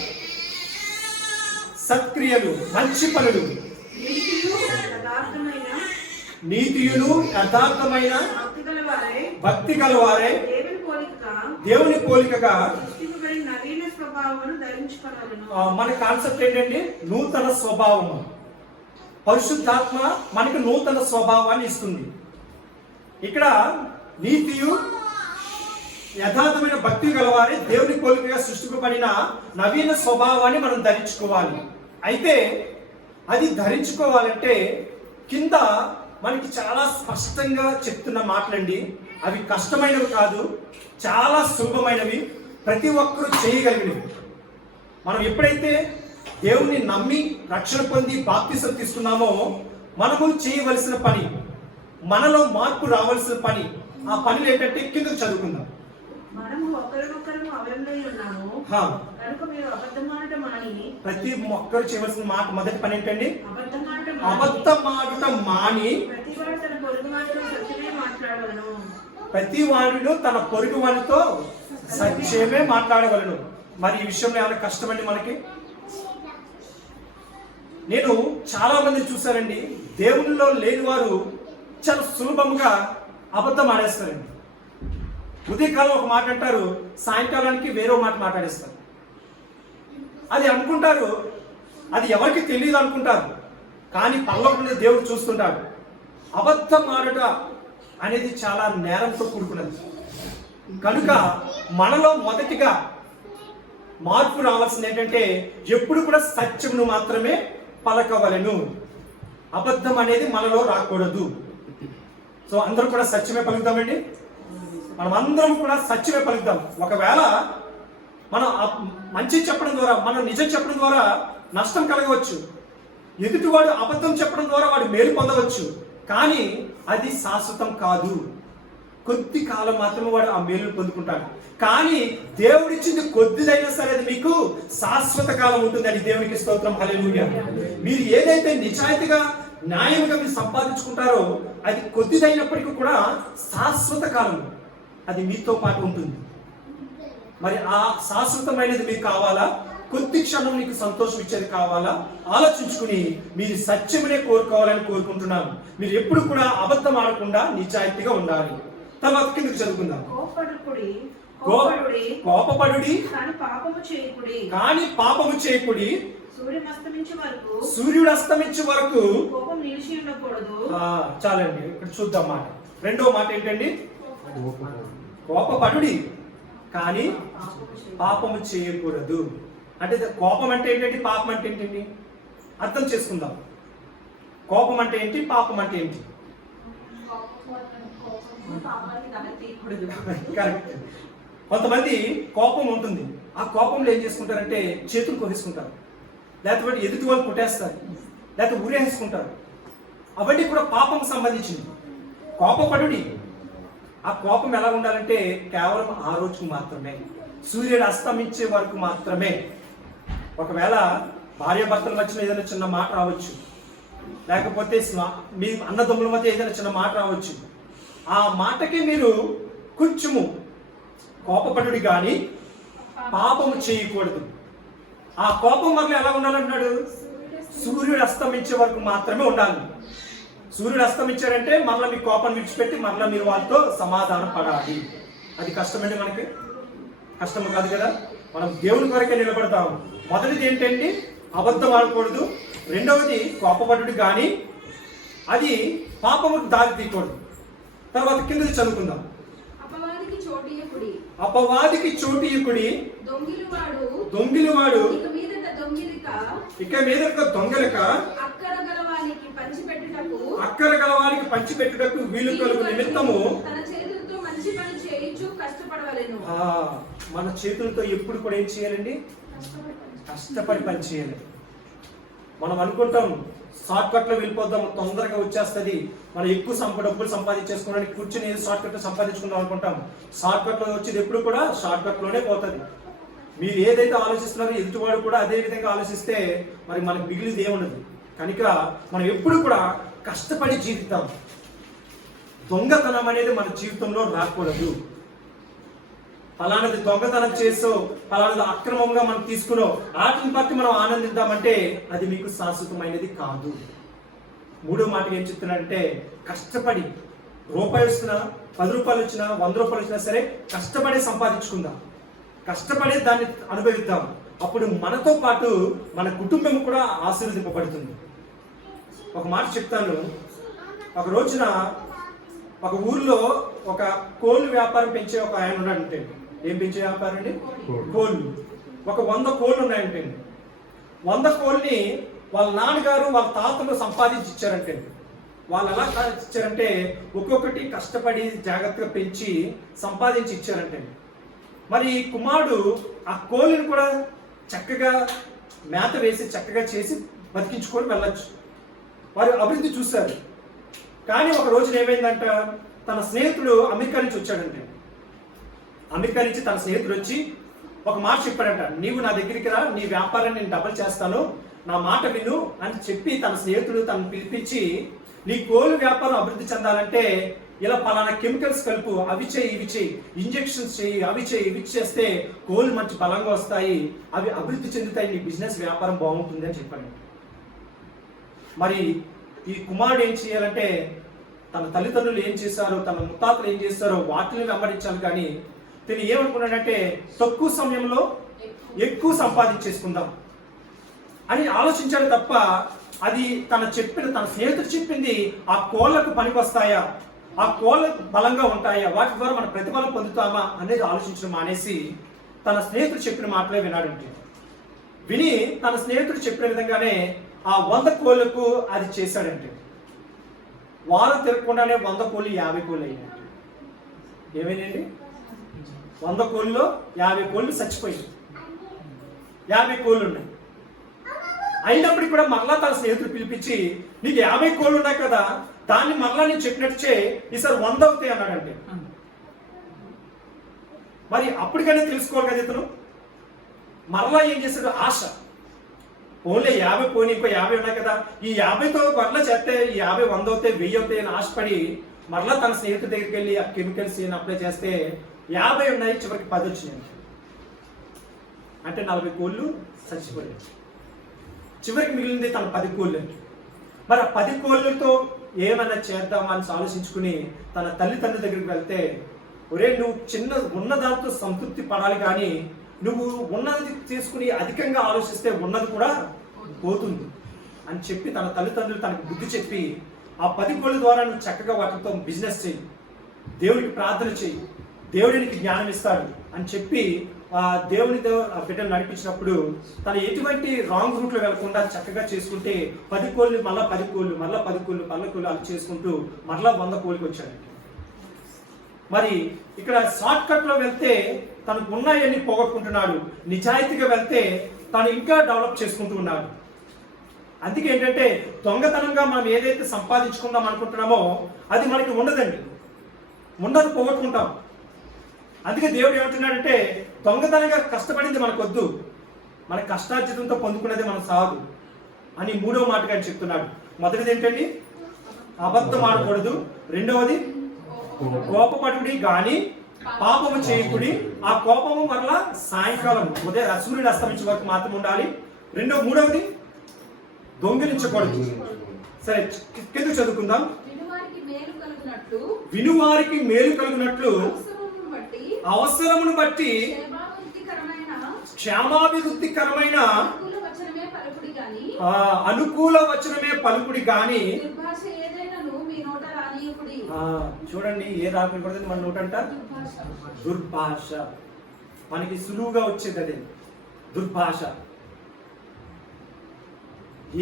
సత్క్రియలు, మంచి పనులు నీతియులు యథార్థమైన భక్తి గలవారే దేవుని పోలికగా సృష్టింపబడిన నవీన స్వభావమును ధరించుకొనవలెను. మన కాన్సెప్ట్ ఏంటండి? నూతన స్వభావము. పరిశుద్ధాత్మ మనకు నూతన స్వభావాన్ని ఇస్తుంది. ఇక్కడ నీతియు యథార్థమైన భక్తి గలవారే దేవుని పోలికగా సృష్టింపబడిన నవీన స్వభావాన్ని మనం ధరించుకోవాలి. అయితే అది ధరించుకోవాలంటే కింద మనకి చాలా స్పష్టంగా చెప్తున్న మాటలండి. అవి కష్టమైనవి కాదు, చాలా సులభమైనవి, ప్రతి ఒక్కరూ చేయగలిగినవి. మనం ఎప్పుడైతే దేవుణ్ణి నమ్మి రక్షణ పొంది బాప్తిసం తీసుకున్నామో మనము చేయవలసిన పని, మనలో మార్పు రావాల్సిన పని, ఆ పనులు ఏంటంటే కిందకు చదువుకుందాం. మనము ఒకరినొకరు అవలంబై ఉన్నాము కనుక మీరు అబద్ధమాడట మాని. ప్రతి ఒక్కరు చేయవలసిన మాట మొదటి పని ఏంటండి? అబద్ధమాడట మాని ప్రతివాడు తన పొరుగువాడితో సత్యమే మాట్లాడవలను. ప్రతి వాడిలో తన పొరుగు వాడితో సత్యమే మాట్లాడవలను. మరి ఈ విషయంలో ఏమైనా కష్టమండి మనకి? నేను చాలా మంది చూసారండి, దేవునిలో లేని వారు చాలా సులభంగా అబద్ధం ఆడేస్తారండి. ఉదయకాలం ఒక మాట అంటారు, సాయంకాలానికి వేరే మాట మాట్లాడేస్తారు. అది అనుకుంటారు, అది ఎవరికి తెలియదు అనుకుంటారు, కానీ పరలోకంలో దేవుడు చూస్తుంటాడు. అబద్ధం ఆడట అనేది చాలా నేరంతో కూడుకున్నది. కనుక మనలో మొదటిగా మార్పు రావాల్సింది ఏంటంటే ఎప్పుడు కూడా సత్యమును మాత్రమే పలకవలెను. అబద్ధం అనేది మనలో రాకూడదు. సో అందరూ కూడా సత్యమే పలుకుతామండి. మనం అందరం కూడా సత్యమే పలుకుతాం. ఒకవేళ మనం మంచి చెప్పడం ద్వారా, మనం నిజం చెప్పడం ద్వారా నష్టం కలగవచ్చు, ఎదుటివాడు అబద్ధం చెప్పడం ద్వారా వాడు మేలు పొందవచ్చు, కానీ అది శాశ్వతం కాదు. కొద్ది కాలం మాత్రమే వాడు ఆ మేలు పొందుకుంటాడు. కానీ దేవుడిచ్చింది కొద్దిదైనా సరే అది మీకు శాశ్వత కాలం ఉంటుందని దేవునికి స్తోత్రం, హల్లెలూయా. మీరు ఏదైతే నిజాయితీగా న్యాయంగా మీరు సంపాదించుకుంటారో అది కొద్దిదైనప్పటికీ కూడా శాశ్వత కాలం అది మీతో పాటు ఉంటుంది. మరి ఆ శాశ్వతమైనది మీకు కావాలా? కొద్ది క్షణం నీకు సంతోషం ఇచ్చేది కావాలా? ఆలోచించుకుని మీరు సత్యమునే కోరుకోవాలని కోరుకుంటున్నాను. మీరు ఎప్పుడు కూడా అబద్ధం ఆడకుండా నిజాయితీగా ఉండాలి. తర్వాత కిందకి చదువుకుందాం. కోపపడుడి కానీ పాపము చేయకుడి. సూర్యుడు అస్తమించే వరకు చాలండి. ఇక్కడ చూద్దాం మాట. రెండో మాట ఏంటండి? కోపపడుడి కానీ పాపము చేయకూడదు. అంటే కోపం అంటే ఏంటంటే, పాపం అంటే ఏంటండి అర్థం చేసుకుందాం. కోపం అంటే ఏంటి, పాపం అంటే ఏంటి? కరెక్ట్. కొంతమంది కోపం ఉంటుంది, ఆ కోపంలో ఏం చేసుకుంటారంటే చేతులు కొనేసుకుంటారు, లేకపోతే ఎదుటి వాళ్ళు కొట్టేస్తారు, లేకపోతే ఊరేసుకుంటారు. అవన్నీ కూడా పాపం సంబంధించింది. కోపపడుడి. ఆ కోపం ఎలా ఉండాలంటే కేవలం ఆ రోజుకు మాత్రమే, సూర్యుడు అస్తమించే వరకు మాత్రమే. ఒకవేళ భార్యాభర్తల మధ్యలో ఏదైనా చిన్న మాట రావచ్చు, లేకపోతే మీ అన్నదమ్ముల మధ్య ఏదైనా చిన్న మాట రావచ్చు. ఆ మాటకి మీరు కొంచెము కోపపడుడి కానీ పాపము చేయకూడదు. ఆ కోపం మళ్ళీ ఎలా ఉండాలంటున్నాడు? సూర్యుడు అస్తమించే వరకు మాత్రమే ఉండాలి. సూర్యుడు అస్తమించాడంటే మరలా మీ కోపం విడిచిపెట్టి మరలా మీరు వాళ్ళతో సమాధానం పడాలి. అది కష్టమండి, మనకి కష్టం కాదు కదా. మనం దేవుని కొరకే నిలబడతాము. మొదటిది ఏంటండి? అబద్ధం ఆడకూడదు. రెండవది కోపపడుడు కానీ అది పాపముకు దారి తీయకూడదు. తర్వాత కిందకి చదువుకుందాం. అపవాదికి చోటియకుడి, దొంగిలివాడు ఇక మీద దొంగలక అక్కర గలవానికి పంచిపెట్టుటకు వీలు కలుగు నిమిత్తము మన చేతులతో ఎప్పుడు కూడా ఏం చేయాలండి? కష్టపడి పని చేయాలి. మనం అనుకుంటాం షార్ట్ కట్ లో వెళ్ళిపోద్దాం, తొందరగా వచ్చేస్తుంది, మనం ఎక్కువ డబ్బులు సంపాదించేసుకోవడానికి కూర్చొని షార్ట్ కట్ లో సంపాదించుకుందాం అనుకుంటాం. షార్ట్ కట్ లో వచ్చేది ఎప్పుడు కూడా షార్ట్ కట్ లోనే పోతుంది. మీరు ఏదైతే ఆలోచిస్తున్నారో ఎదుటివాడు కూడా అదే విధంగా ఆలోచిస్తే మరి మనకు మిగిలిది ఏముండదు. కనుక మనం ఎప్పుడు కూడా కష్టపడి జీవితాం. దొంగతనం అనేది మన జీవితంలో రాకూడదు. ఫలానది దొంగతనం చేసో, ఫలానది అక్రమంగా మనం తీసుకునో వాటిని బట్టి మనం ఆనందిద్దామంటే అది మీకు శాశ్వతమైనది కాదు. మూడో మాట ఏం చెప్తున్నాడంటే కష్టపడి రూపాయి వచ్చినా 10 రూపాయలు వచ్చినా 100 రూపాయలు వచ్చినా సరే కష్టపడి సంపాదించుకుందాం, కష్టపడి దాన్ని అనుభవిద్దాం. అప్పుడు మనతో పాటు మన కుటుంబం కూడా ఆశీర్వదింపబడుతుంది. ఒక మాట చెప్తాను. ఒక రోజున ఒక ఊర్లో ఒక కోళ్ళు వ్యాపారం పెంచే ఒక ఆయన ఉన్నాడంటే. ఏం పెంచే వ్యాపారం అండి? కోళ్ళు. ఒక 100 కోళ్ళు ఉన్నాయంటే. 100 కోళ్ళని వాళ్ళ నాన్నగారు వాళ్ళ తాతలు సంపాదించి ఇచ్చారంటే. వాళ్ళు ఎలా ఇచ్చారంటే ఒక్కొక్కటి కష్టపడి జాగ్రత్తగా పెంచి సంపాదించి ఇచ్చారంటే. మరి కుమారుడు ఆ కోళ్ళని కూడా చక్కగా మేత వేసి చక్కగా చేసి బతికించుకొని వెళ్ళొచ్చు. వారు అభివృద్ధి చూశారు. కానీ ఒక రోజున ఏమైందంట, తన స్నేహితుడు అమెరికా నుంచి వచ్చాడంటే. అమెరికా నుంచి తన స్నేహితుడు వచ్చి ఒక మాట చెప్పాడంట, నీవు నా దగ్గరికి రా, నీ వ్యాపారాన్ని నేను డబల్ చేస్తాను, నా మాట విను అని చెప్పి తన స్నేహితుడు తనను పిలిపించి, నీ కోళ్ళు వ్యాపారం అభివృద్ధి చెందాలంటే ఇలా పలానా కెమికల్స్ కలుపు, అవి చేయి ఇవి చేయి, ఇంజెక్షన్స్ చేయి, అవి చేయి ఇవి చేస్తే కోళ్ళు మంచి బలంగా వస్తాయి, అవి అభివృద్ధి చెందుతాయి, నీ బిజినెస్ వ్యాపారం బాగుంటుంది అని చెప్పాడు. మరి ఈ కుమారుడు ఏం చేయాలంటే తన తల్లిదండ్రులు ఏం చేశారో, తన ముత్తాతలు ఏం చేశారో వాటిని వెంబడించాలి. కానీ తను ఏమనుకున్నాడంటే తక్కువ సమయంలో ఎక్కువ సంపాదించేసుకుందాం అని ఆలోచించాడు తప్ప అది తన స్నేహితుడు చెప్పింది ఆ కోళ్ళకు పనికి వస్తాయా, ఆ కోళ్ళ బలంగా ఉంటాయా, వాటి ద్వారా మన ప్రతిఫలం పొందుతామా అనేది ఆలోచించడం మానేసి తన స్నేహితుడు చెప్పిన మాటలే వినాడంటే. విని తన స్నేహితుడు చెప్పిన విధంగానే ఆ 100 కోళ్ళకు అది చేశాడంటే. వారం తిరగకుండానే 100 కోళ్ళు 50 కోళ్ళు అయ్యాయి. ఏమైందండి? 100 కోళ్ళలో 50 కోళ్ళు చచ్చిపోయింది, 50 కోళ్ళు ఉన్నాయి. అయినప్పటికీ కూడా మరలా తన స్నేహితుడు పిలిపించి, నీకు 50 కోళ్ళు ఉన్నాయి కదా, దాన్ని మరలా నేను చెప్పినట్టు ఈసారి 100 అవుతాయి అన్నాడంటే. మరి అప్పటికైనా తెలుసుకోవాలి కదా ఇతను. మరలా ఏం చేశాడు? ఆశ. ఓన్లీ 50 పోనీ, ఇంకో 50 ఉన్నాయి కదా, ఈ 50తో మరలా చేస్తే ఈ 50 100 అవుతాయి, 1000 అవుతాయి అని ఆశపడి మరలా తన స్నేహితుడి దగ్గరికి వెళ్ళి ఆ కెమికల్స్ అప్లై చేస్తే 50 ఉన్నాయి, చివరికి 10 వచ్చినాయి. అంటే 40 కోళ్ళు చచ్చిపోయాయి. చివరికి మిగిలింది తన 10 కోళ్ళు. మరి ఆ 10 కోళ్ళతో ఏమైనా చేద్దామా అని ఆలోచించుకుని తన తల్లిదండ్రుల దగ్గరికి వెళ్తే, ఒరే నువ్వు ఉన్న దాంతో సంతృప్తి పడాలి, కానీ నువ్వు ఉన్నది తీసుకుని అధికంగా ఆలోచిస్తే ఉన్నది కూడా పోతుంది అని చెప్పి తన తల్లిదండ్రులు తనకు బుద్ధి చెప్పి, ఆ 10 కోళ్ళ ద్వారా నువ్వు చక్కగా వాటితో బిజినెస్ చేయి, దేవుడికి ప్రార్థన చేయి, దేవుడికి జ్ఞానం ఇస్తాడు అని చెప్పి ఆ దేవునితో ఆ బిడ్డను నడిపించినప్పుడు తను ఎటువంటి రాంగ్ రూట్లో వెళ్లకుండా చక్కగా చేసుకుంటే 10 కోళ్ళు మళ్ళీ 10 కోళ్ళు మళ్ళీ 10 కోళ్ళు 10 కోళ్ళు అలా చేసుకుంటూ మరలా 100 కోళ్ళకి వచ్చాడు. మరి ఇక్కడ షార్ట్ కట్ లో వెళ్తే తనకు ఉన్నాయని పోగొట్టుకుంటున్నాడు, నిజాయితీగా వెళ్తే తను ఇంకా డెవలప్ చేసుకుంటూ ఉన్నాడు. అందుకే ఏంటంటే దొంగతనంగా మనం ఏదైతే సంపాదించుకుందాం అనుకుంటున్నామో అది మనకి ఉండదండి, ఉండదు, పోగొట్టుకుంటాం. అందుకే దేవుడు ఏమంటున్నాడంటే దొంగతనంగా కష్టపడింది మనకొద్దు, మన కష్టార్జితంతో పొందుకునేది మనం సాగు అని 3వ మాటగా చెప్తున్నాడు. మొదటిది ఏంటండి? అబద్ధం ఆడకూడదు. రెండవది కోపపడుడి గాని పాపము చేయకుడి. ఆ కోపము మరలా సాయంకాలం సూర్యుడు అస్తమించే వరకు మాత్రం ఉండాలి. మూడవది దొంగిలించకూడదు. సరే, కింద చదువుకుందాం. వినువారికి మేలు కలుగునట్లు అవసరమును బట్టి క్షేమాభివృద్ధికరమైన అనుకూల వచనమే పలుకుడి గాని. చూడండి, ఏ రాకూడదు మన నోటంట? దుర్భాష. మనకి సులువుగా వచ్చేది అదే దుర్భాష.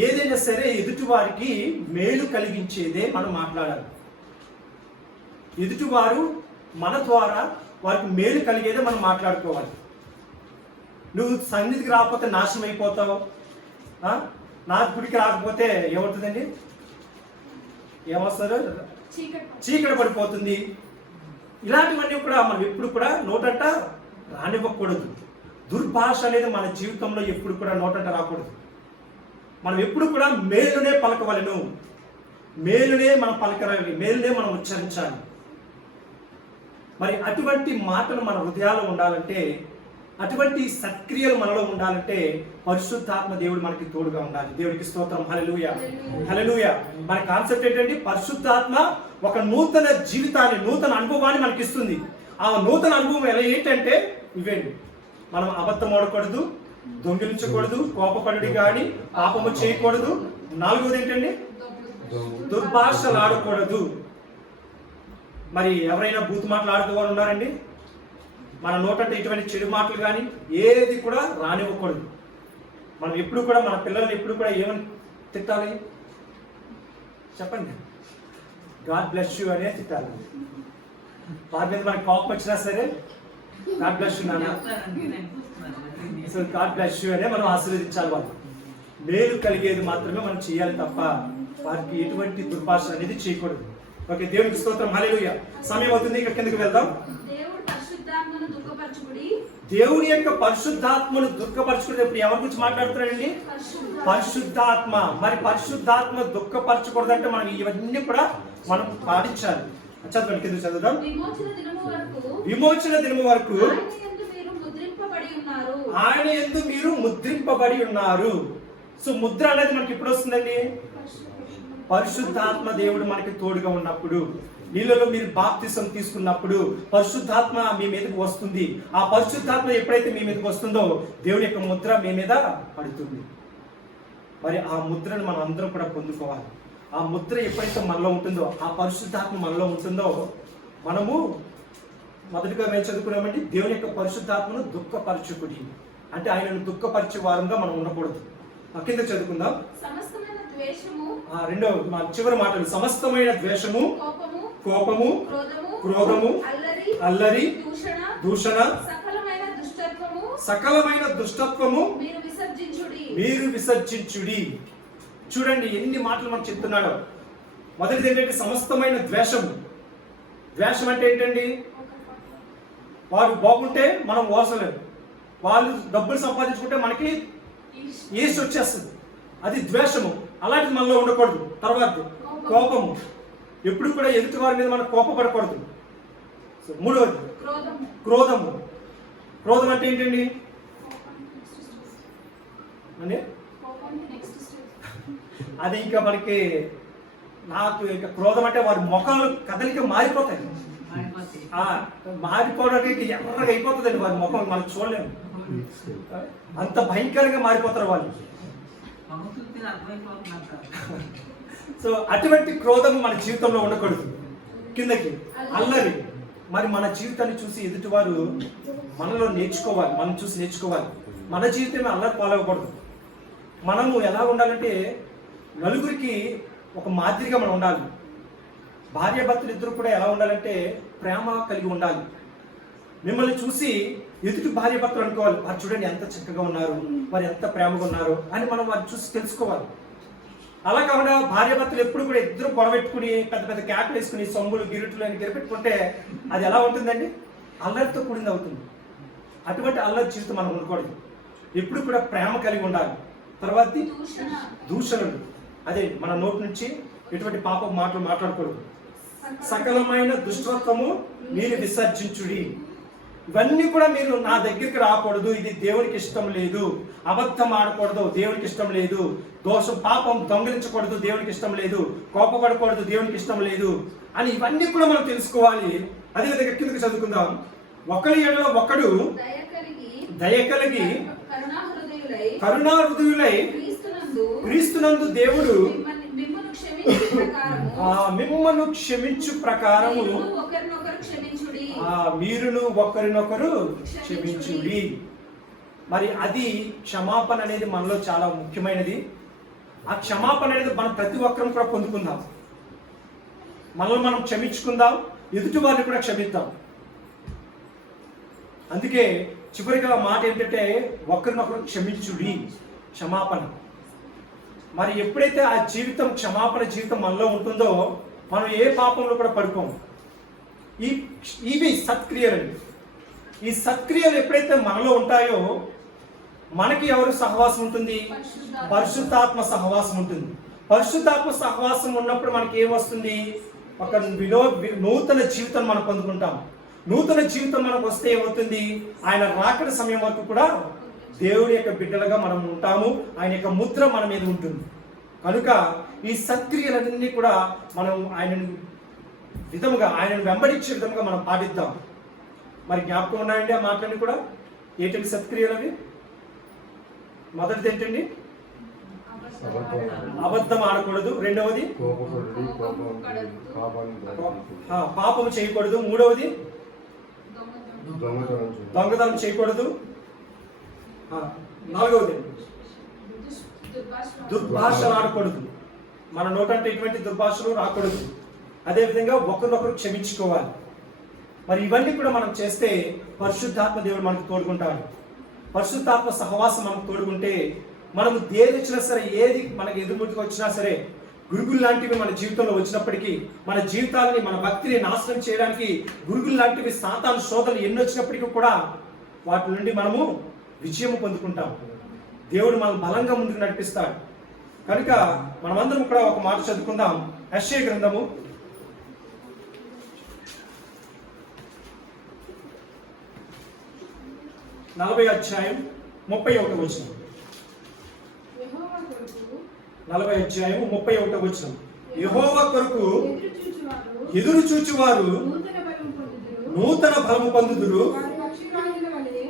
ఏదైనా సరే ఎదుటి వారికి మేలు కలిగించేదే మనం మాట్లాడాలి. ఎదుటివారు మన ద్వారా వారికి మేలు కలిగేదే మనం మాట్లాడుకోవాలి. నువ్వు సన్నిధికి రాకపోతే నాశనం అయిపోతావు, నా గుడికి రాకపోతే ఏమవుతుందండి? ఏమొస్తారు? చీకటి పడిపోతుంది. ఇలాంటివన్నీ కూడా మనం ఎప్పుడు కూడా నోటంట రానివ్వకూడదు. దుర్భాష అనేది మన జీవితంలో ఎప్పుడు కూడా నోటంట రాకూడదు. మనం ఎప్పుడు కూడా మేలునే పలకవలను, మేలునే మనం పలకరాలి, మేలునే మనం ఉచ్చరించాలి. మరి అటువంటి మాటలు మన హృదయాల్లో ఉండాలంటే అటువంటి సత్క్రియలు మనలో ఉండాలంటే పరిశుద్ధాత్మ దేవుడు మనకి తోడుగా ఉండాలి. దేవుడికి స్తోత్రం. హల్లెలూయా, హల్లెలూయా. మన కాన్సెప్ట్ ఏంటంటే పరిశుద్ధాత్మ ఒక నూతన జీవితాన్ని, నూతన అనుభవాన్ని మనకి ఇస్తుంది. ఆ నూతన అనుభవం ఎలా ఏంటంటే ఇవేంటి, మనం అబద్ధం ఆడకూడదు, దొంగిలించకూడదు, కోపపడి కానీ పాపము చేయకూడదు. 4వది ఏంటండి, దుర్భాషలు ఆడకూడదు. మరి ఎవరైనా బూతు మాటలు ఆడుతూ వారు ఉన్నారండి? మన నోటంటే ఇటువంటి చెడు మాటలు కానీ ఏది కూడా రానివ్వకూడదు. మనం ఎప్పుడు కూడా మన పిల్లల్ని ఎప్పుడు కూడా ఏమని తిట్టాలి చెప్పండి? గాడ్ బ్లెస్ యూ అనే తిట్టాలి. వారి మీద మనకి కోపం వచ్చినా సరే గాడ్ బ్లెస్ యూ నాన్న, సో గాడ్ బ్లెస్ యూ అనే మనం ఆశీర్వదించాలి. వాళ్ళు మేలు కలిగేది మాత్రమే మనం చేయాలి తప్ప వారికి ఎటువంటి దుర్భాష అనేది చేయకూడదు. ఓకే, దేవునికి స్తోత్రం. హల్లెలూయా. సమయం అవుతుంది, ఇక కిందకి వెళ్దాం. దేవుని యొక్క పరిశుద్ధాత్మను దుఃఖపరచకూడదు. ఇప్పుడు ఎవరి గురించి మాట్లాడుతున్నాడండి? పరిశుద్ధాత్మ. మరి పరిశుద్ధాత్మ దుఃఖపరచకూడదు అంటే మనం ఇవన్నీ కూడా మనం పాటించాలి. చదవండి, కింద చదువుదాం. విమోచన దినము వరకు ఆయన యందు మీరు ముద్రింపబడి ఉన్నారు. సో ముద్ర అనేది మనకి ఎప్పుడు వస్తుందండి? పరిశుద్ధాత్మ దేవుడు మనకి తోడుగా ఉన్నప్పుడు, నీళ్ళలో మీరు బాప్తిసం తీసుకున్నప్పుడు పరిశుద్ధాత్మ మీ మీదకి వస్తుంది. ఆ పరిశుద్ధాత్మ ఎప్పుడైతే మీ మీదకి వస్తుందో దేవుడి యొక్క ముద్ర మీ మీద పడుతుంది. మరి ఆ ముద్రను మనం అందరం కూడా పొందుకోవాలి. ఆ ముద్ర ఎప్పుడైతే మనలో ఉంటుందో, ఆ పరిశుద్ధాత్మ మనలో ఉంటుందో, మనము మొదటిగా మేము చదువుకున్నామండి, దేవుని యొక్క పరిశుద్ధాత్మను దుఃఖపరచుకుని, అంటే ఆయనను దుఃఖపరిచే వారంగా మనం ఉండకూడదు. కింద చదువుకుందాం. రెండో చివరి మాటలు, సమస్తమైన ద్వేషము, కోపము, క్రోధము, అల్లరి, దూషణ, సకలమైన దుష్టత్వము మీరు విసర్జించుడి. చూడండి ఎన్ని మాటలు మనకు చెప్తున్నాడో. మొదటిది ఏంటంటే సమస్తమైన ద్వేషము. ద్వేషం అంటే ఏంటండి? వారు బాగుంటే మనం ఓసలేము, వాళ్ళు డబ్బులు సంపాదించుకుంటే మనకి ఈస్ట్ వచ్చేస్తుంది, అది ద్వేషము. అలాంటిది మనలో ఉండకూడదు. తర్వాత కోపము, ఎప్పుడు కూడా ఎదుటి వారి మీద మనం కోపపడకూడదు. మూడవది క్రోధము. క్రోధం అంటే ఏంటండి? అది ఇంకా మనకి, నాకు ఇంకా క్రోధం అంటే వారి ముఖాలు కదలిక మారిపోతాయి. మారిపోవడానికి ఎర్రగా అయిపోతుందండి వారి ముఖం, మనం చూడలేము, అంత భయంకరంగా మారిపోతారు వాళ్ళు. సో అటువంటి క్రోధం మన జీవితంలో ఉండకూడదు. కిందకి అల్లరి. మరి మన జీవితాన్ని చూసి ఎదుటివారు మనలో నేర్చుకోవాలి, మనం చూసి నేర్చుకోవాలి. మన జీవితమే అల్లరి పాలవకూడదు. మనము ఎలా ఉండాలంటే నలుగురికి ఒక మాదిరిగా మనం ఉండాలి. భార్యాభర్తలు ఇద్దరు కూడా ఎలా ఉండాలంటే ప్రేమ కలిగి ఉండాలి. మిమ్మల్ని చూసి ఎదుటి భార్యాభర్తలు అనుకోవాలి, వారు చూడండి ఎంత చక్కగా ఉన్నారు, వారు ఎంత ప్రేమగా ఉన్నారు అని మనం వారిని చూసి తెలుసుకోవాలి. అలా కాకుండా భార్యాభర్తలు ఎప్పుడు కూడా ఇద్దరు పొడబెట్టుకుని పెద్ద పెద్ద క్యాట్లు వేసుకుని సొంగులు గిరిట్లు అని గిరిపెట్టుకుంటే అది ఎలా ఉంటుందండి? అల్లరితో కూడింది అవుతుంది. అటువంటి అల్లరి జీవితం మనం ఉండకూడదు. ఎప్పుడు కూడా ప్రేమ కలిగి ఉండాలి. తర్వాత దూషణలు, అదే మన నోటి నుంచి ఎటువంటి పాప మాటలు మాట్లాడకూడదు. సకలమైన దుష్టత్వము మీరు విసర్జించుడి. ఇవన్నీ కూడా మీరు నా దగ్గరికి రాకూడదు, ఇది దేవునికి ఇష్టం లేదు. అబద్ధం ఆడకూడదు, దేవునికి ఇష్టం లేదు. దోషం పాపం దొంగిలించకూడదు, దేవునికి ఇష్టం లేదు. కోపపడకూడదు, దేవునికి ఇష్టం లేదు అని ఇవన్నీ కూడా మనం తెలుసుకోవాలి. అదేవిధంగా కిందకి చదువుకుందాం. ఒకరి ఎడల ఒకడు దయ కలిగి కరుణా హృదయులై క్రీస్తునందు దేవుడు మిమ్మల్ని క్షమించు ప్రకారము మీరును ఒకరినొకరు క్షమించుడి. మరి అది క్షమాపణ అనేది మనలో చాలా ముఖ్యమైనది. ఆ క్షమాపణ అనేది మనం ప్రతి ఒక్కరం కూడా పొందుకుందాం. మనల్ని మనం క్షమించుకుందాం, ఎదుటి వారిని కూడా క్షమిద్దాం. అందుకే చివరిగా మాట ఏంటంటే ఒకరినొకరు క్షమించుడి, క్షమాపణ. మరి ఎప్పుడైతే ఆ జీవితం క్షమాపణ జీవితం మనలో ఉంటుందో మనం ఏ పాపంలో కూడా పడుకోము. ఇవి సత్క్రియలు. ఈ సత్క్రియలు ఎప్పుడైతే మనలో ఉంటాయో మనకి ఎవరు సహవాసం ఉంటుంది? పరిశుద్ధాత్మ సహవాసం ఉంటుంది. పరిశుద్ధాత్మ సహవాసం ఉన్నప్పుడు మనకి ఏమొస్తుంది? ఒక నూతన జీవితం మనం పొందుకుంటాం. నూతన జీవితం మనకు వస్తే ఏమవుతుంది, ఆయన రాకడ సమయం వరకు కూడా దేవుడి యొక్క బిడ్డలుగా మనం ఉంటాము. ఆయన యొక్క ముద్ర మన మీద ఉంటుంది. కనుక ఈ సత్క్రియలన్నీ కూడా మనం ఆయనను వెంబడించే విధముగా మనం పాటిద్దాం. మరి జ్ఞాపకం ఉన్నాయండి ఆ మాటలన్నీ కూడా? ఏంటండి సత్క్రియలు అవి? మొదటిది ఏంటండి? అబద్ధం ఆడకూడదు. రెండవది పాపం చేయకూడదు. మూడవది దొంగతనం చేయకూడదు. నాలుగవది దుర్భాషలు ఆడకూడదు. మన నోటంటే ఎటువంటి దుర్భాషలు రాకూడదు. అదేవిధంగా ఒకరినొకరు క్షమించుకోవాలి. మరి ఇవన్నీ కూడా మనం చేస్తే పరిశుద్ధాత్మ దేవుడు మనకు తోడుకుంటాడు. పరిశుద్ధాత్మ సహవాసం మనకు తోడుకుంటే మనము ఏది వచ్చినా సరే, ఏది మనకి ఎదురుముడికి వచ్చినా సరే, గురుగులు లాంటివి మన జీవితంలో వచ్చినప్పటికీ, మన జీవితాలని, మన భక్తిని నాశనం చేయడానికి గురుగులు లాంటివి సాతాను శోధనలు ఎన్ని వచ్చినప్పటికీ కూడా వాటి నుండి మనము విజయం పొందుకుంటాం. దేవుడు మనం బలంగా ముందుకు నడిపిస్తాడు. కనుక మనమందరం కూడా ఒక మాట చదువుకుందాం. యెషయా గ్రంథము 40వ అధ్యాయం 31వ వచనం. 40వ అధ్యాయం 31వ వచనం. యెహోవా కొరకు ఎదురు చూచువారు నూతన బలము పొందుదురు.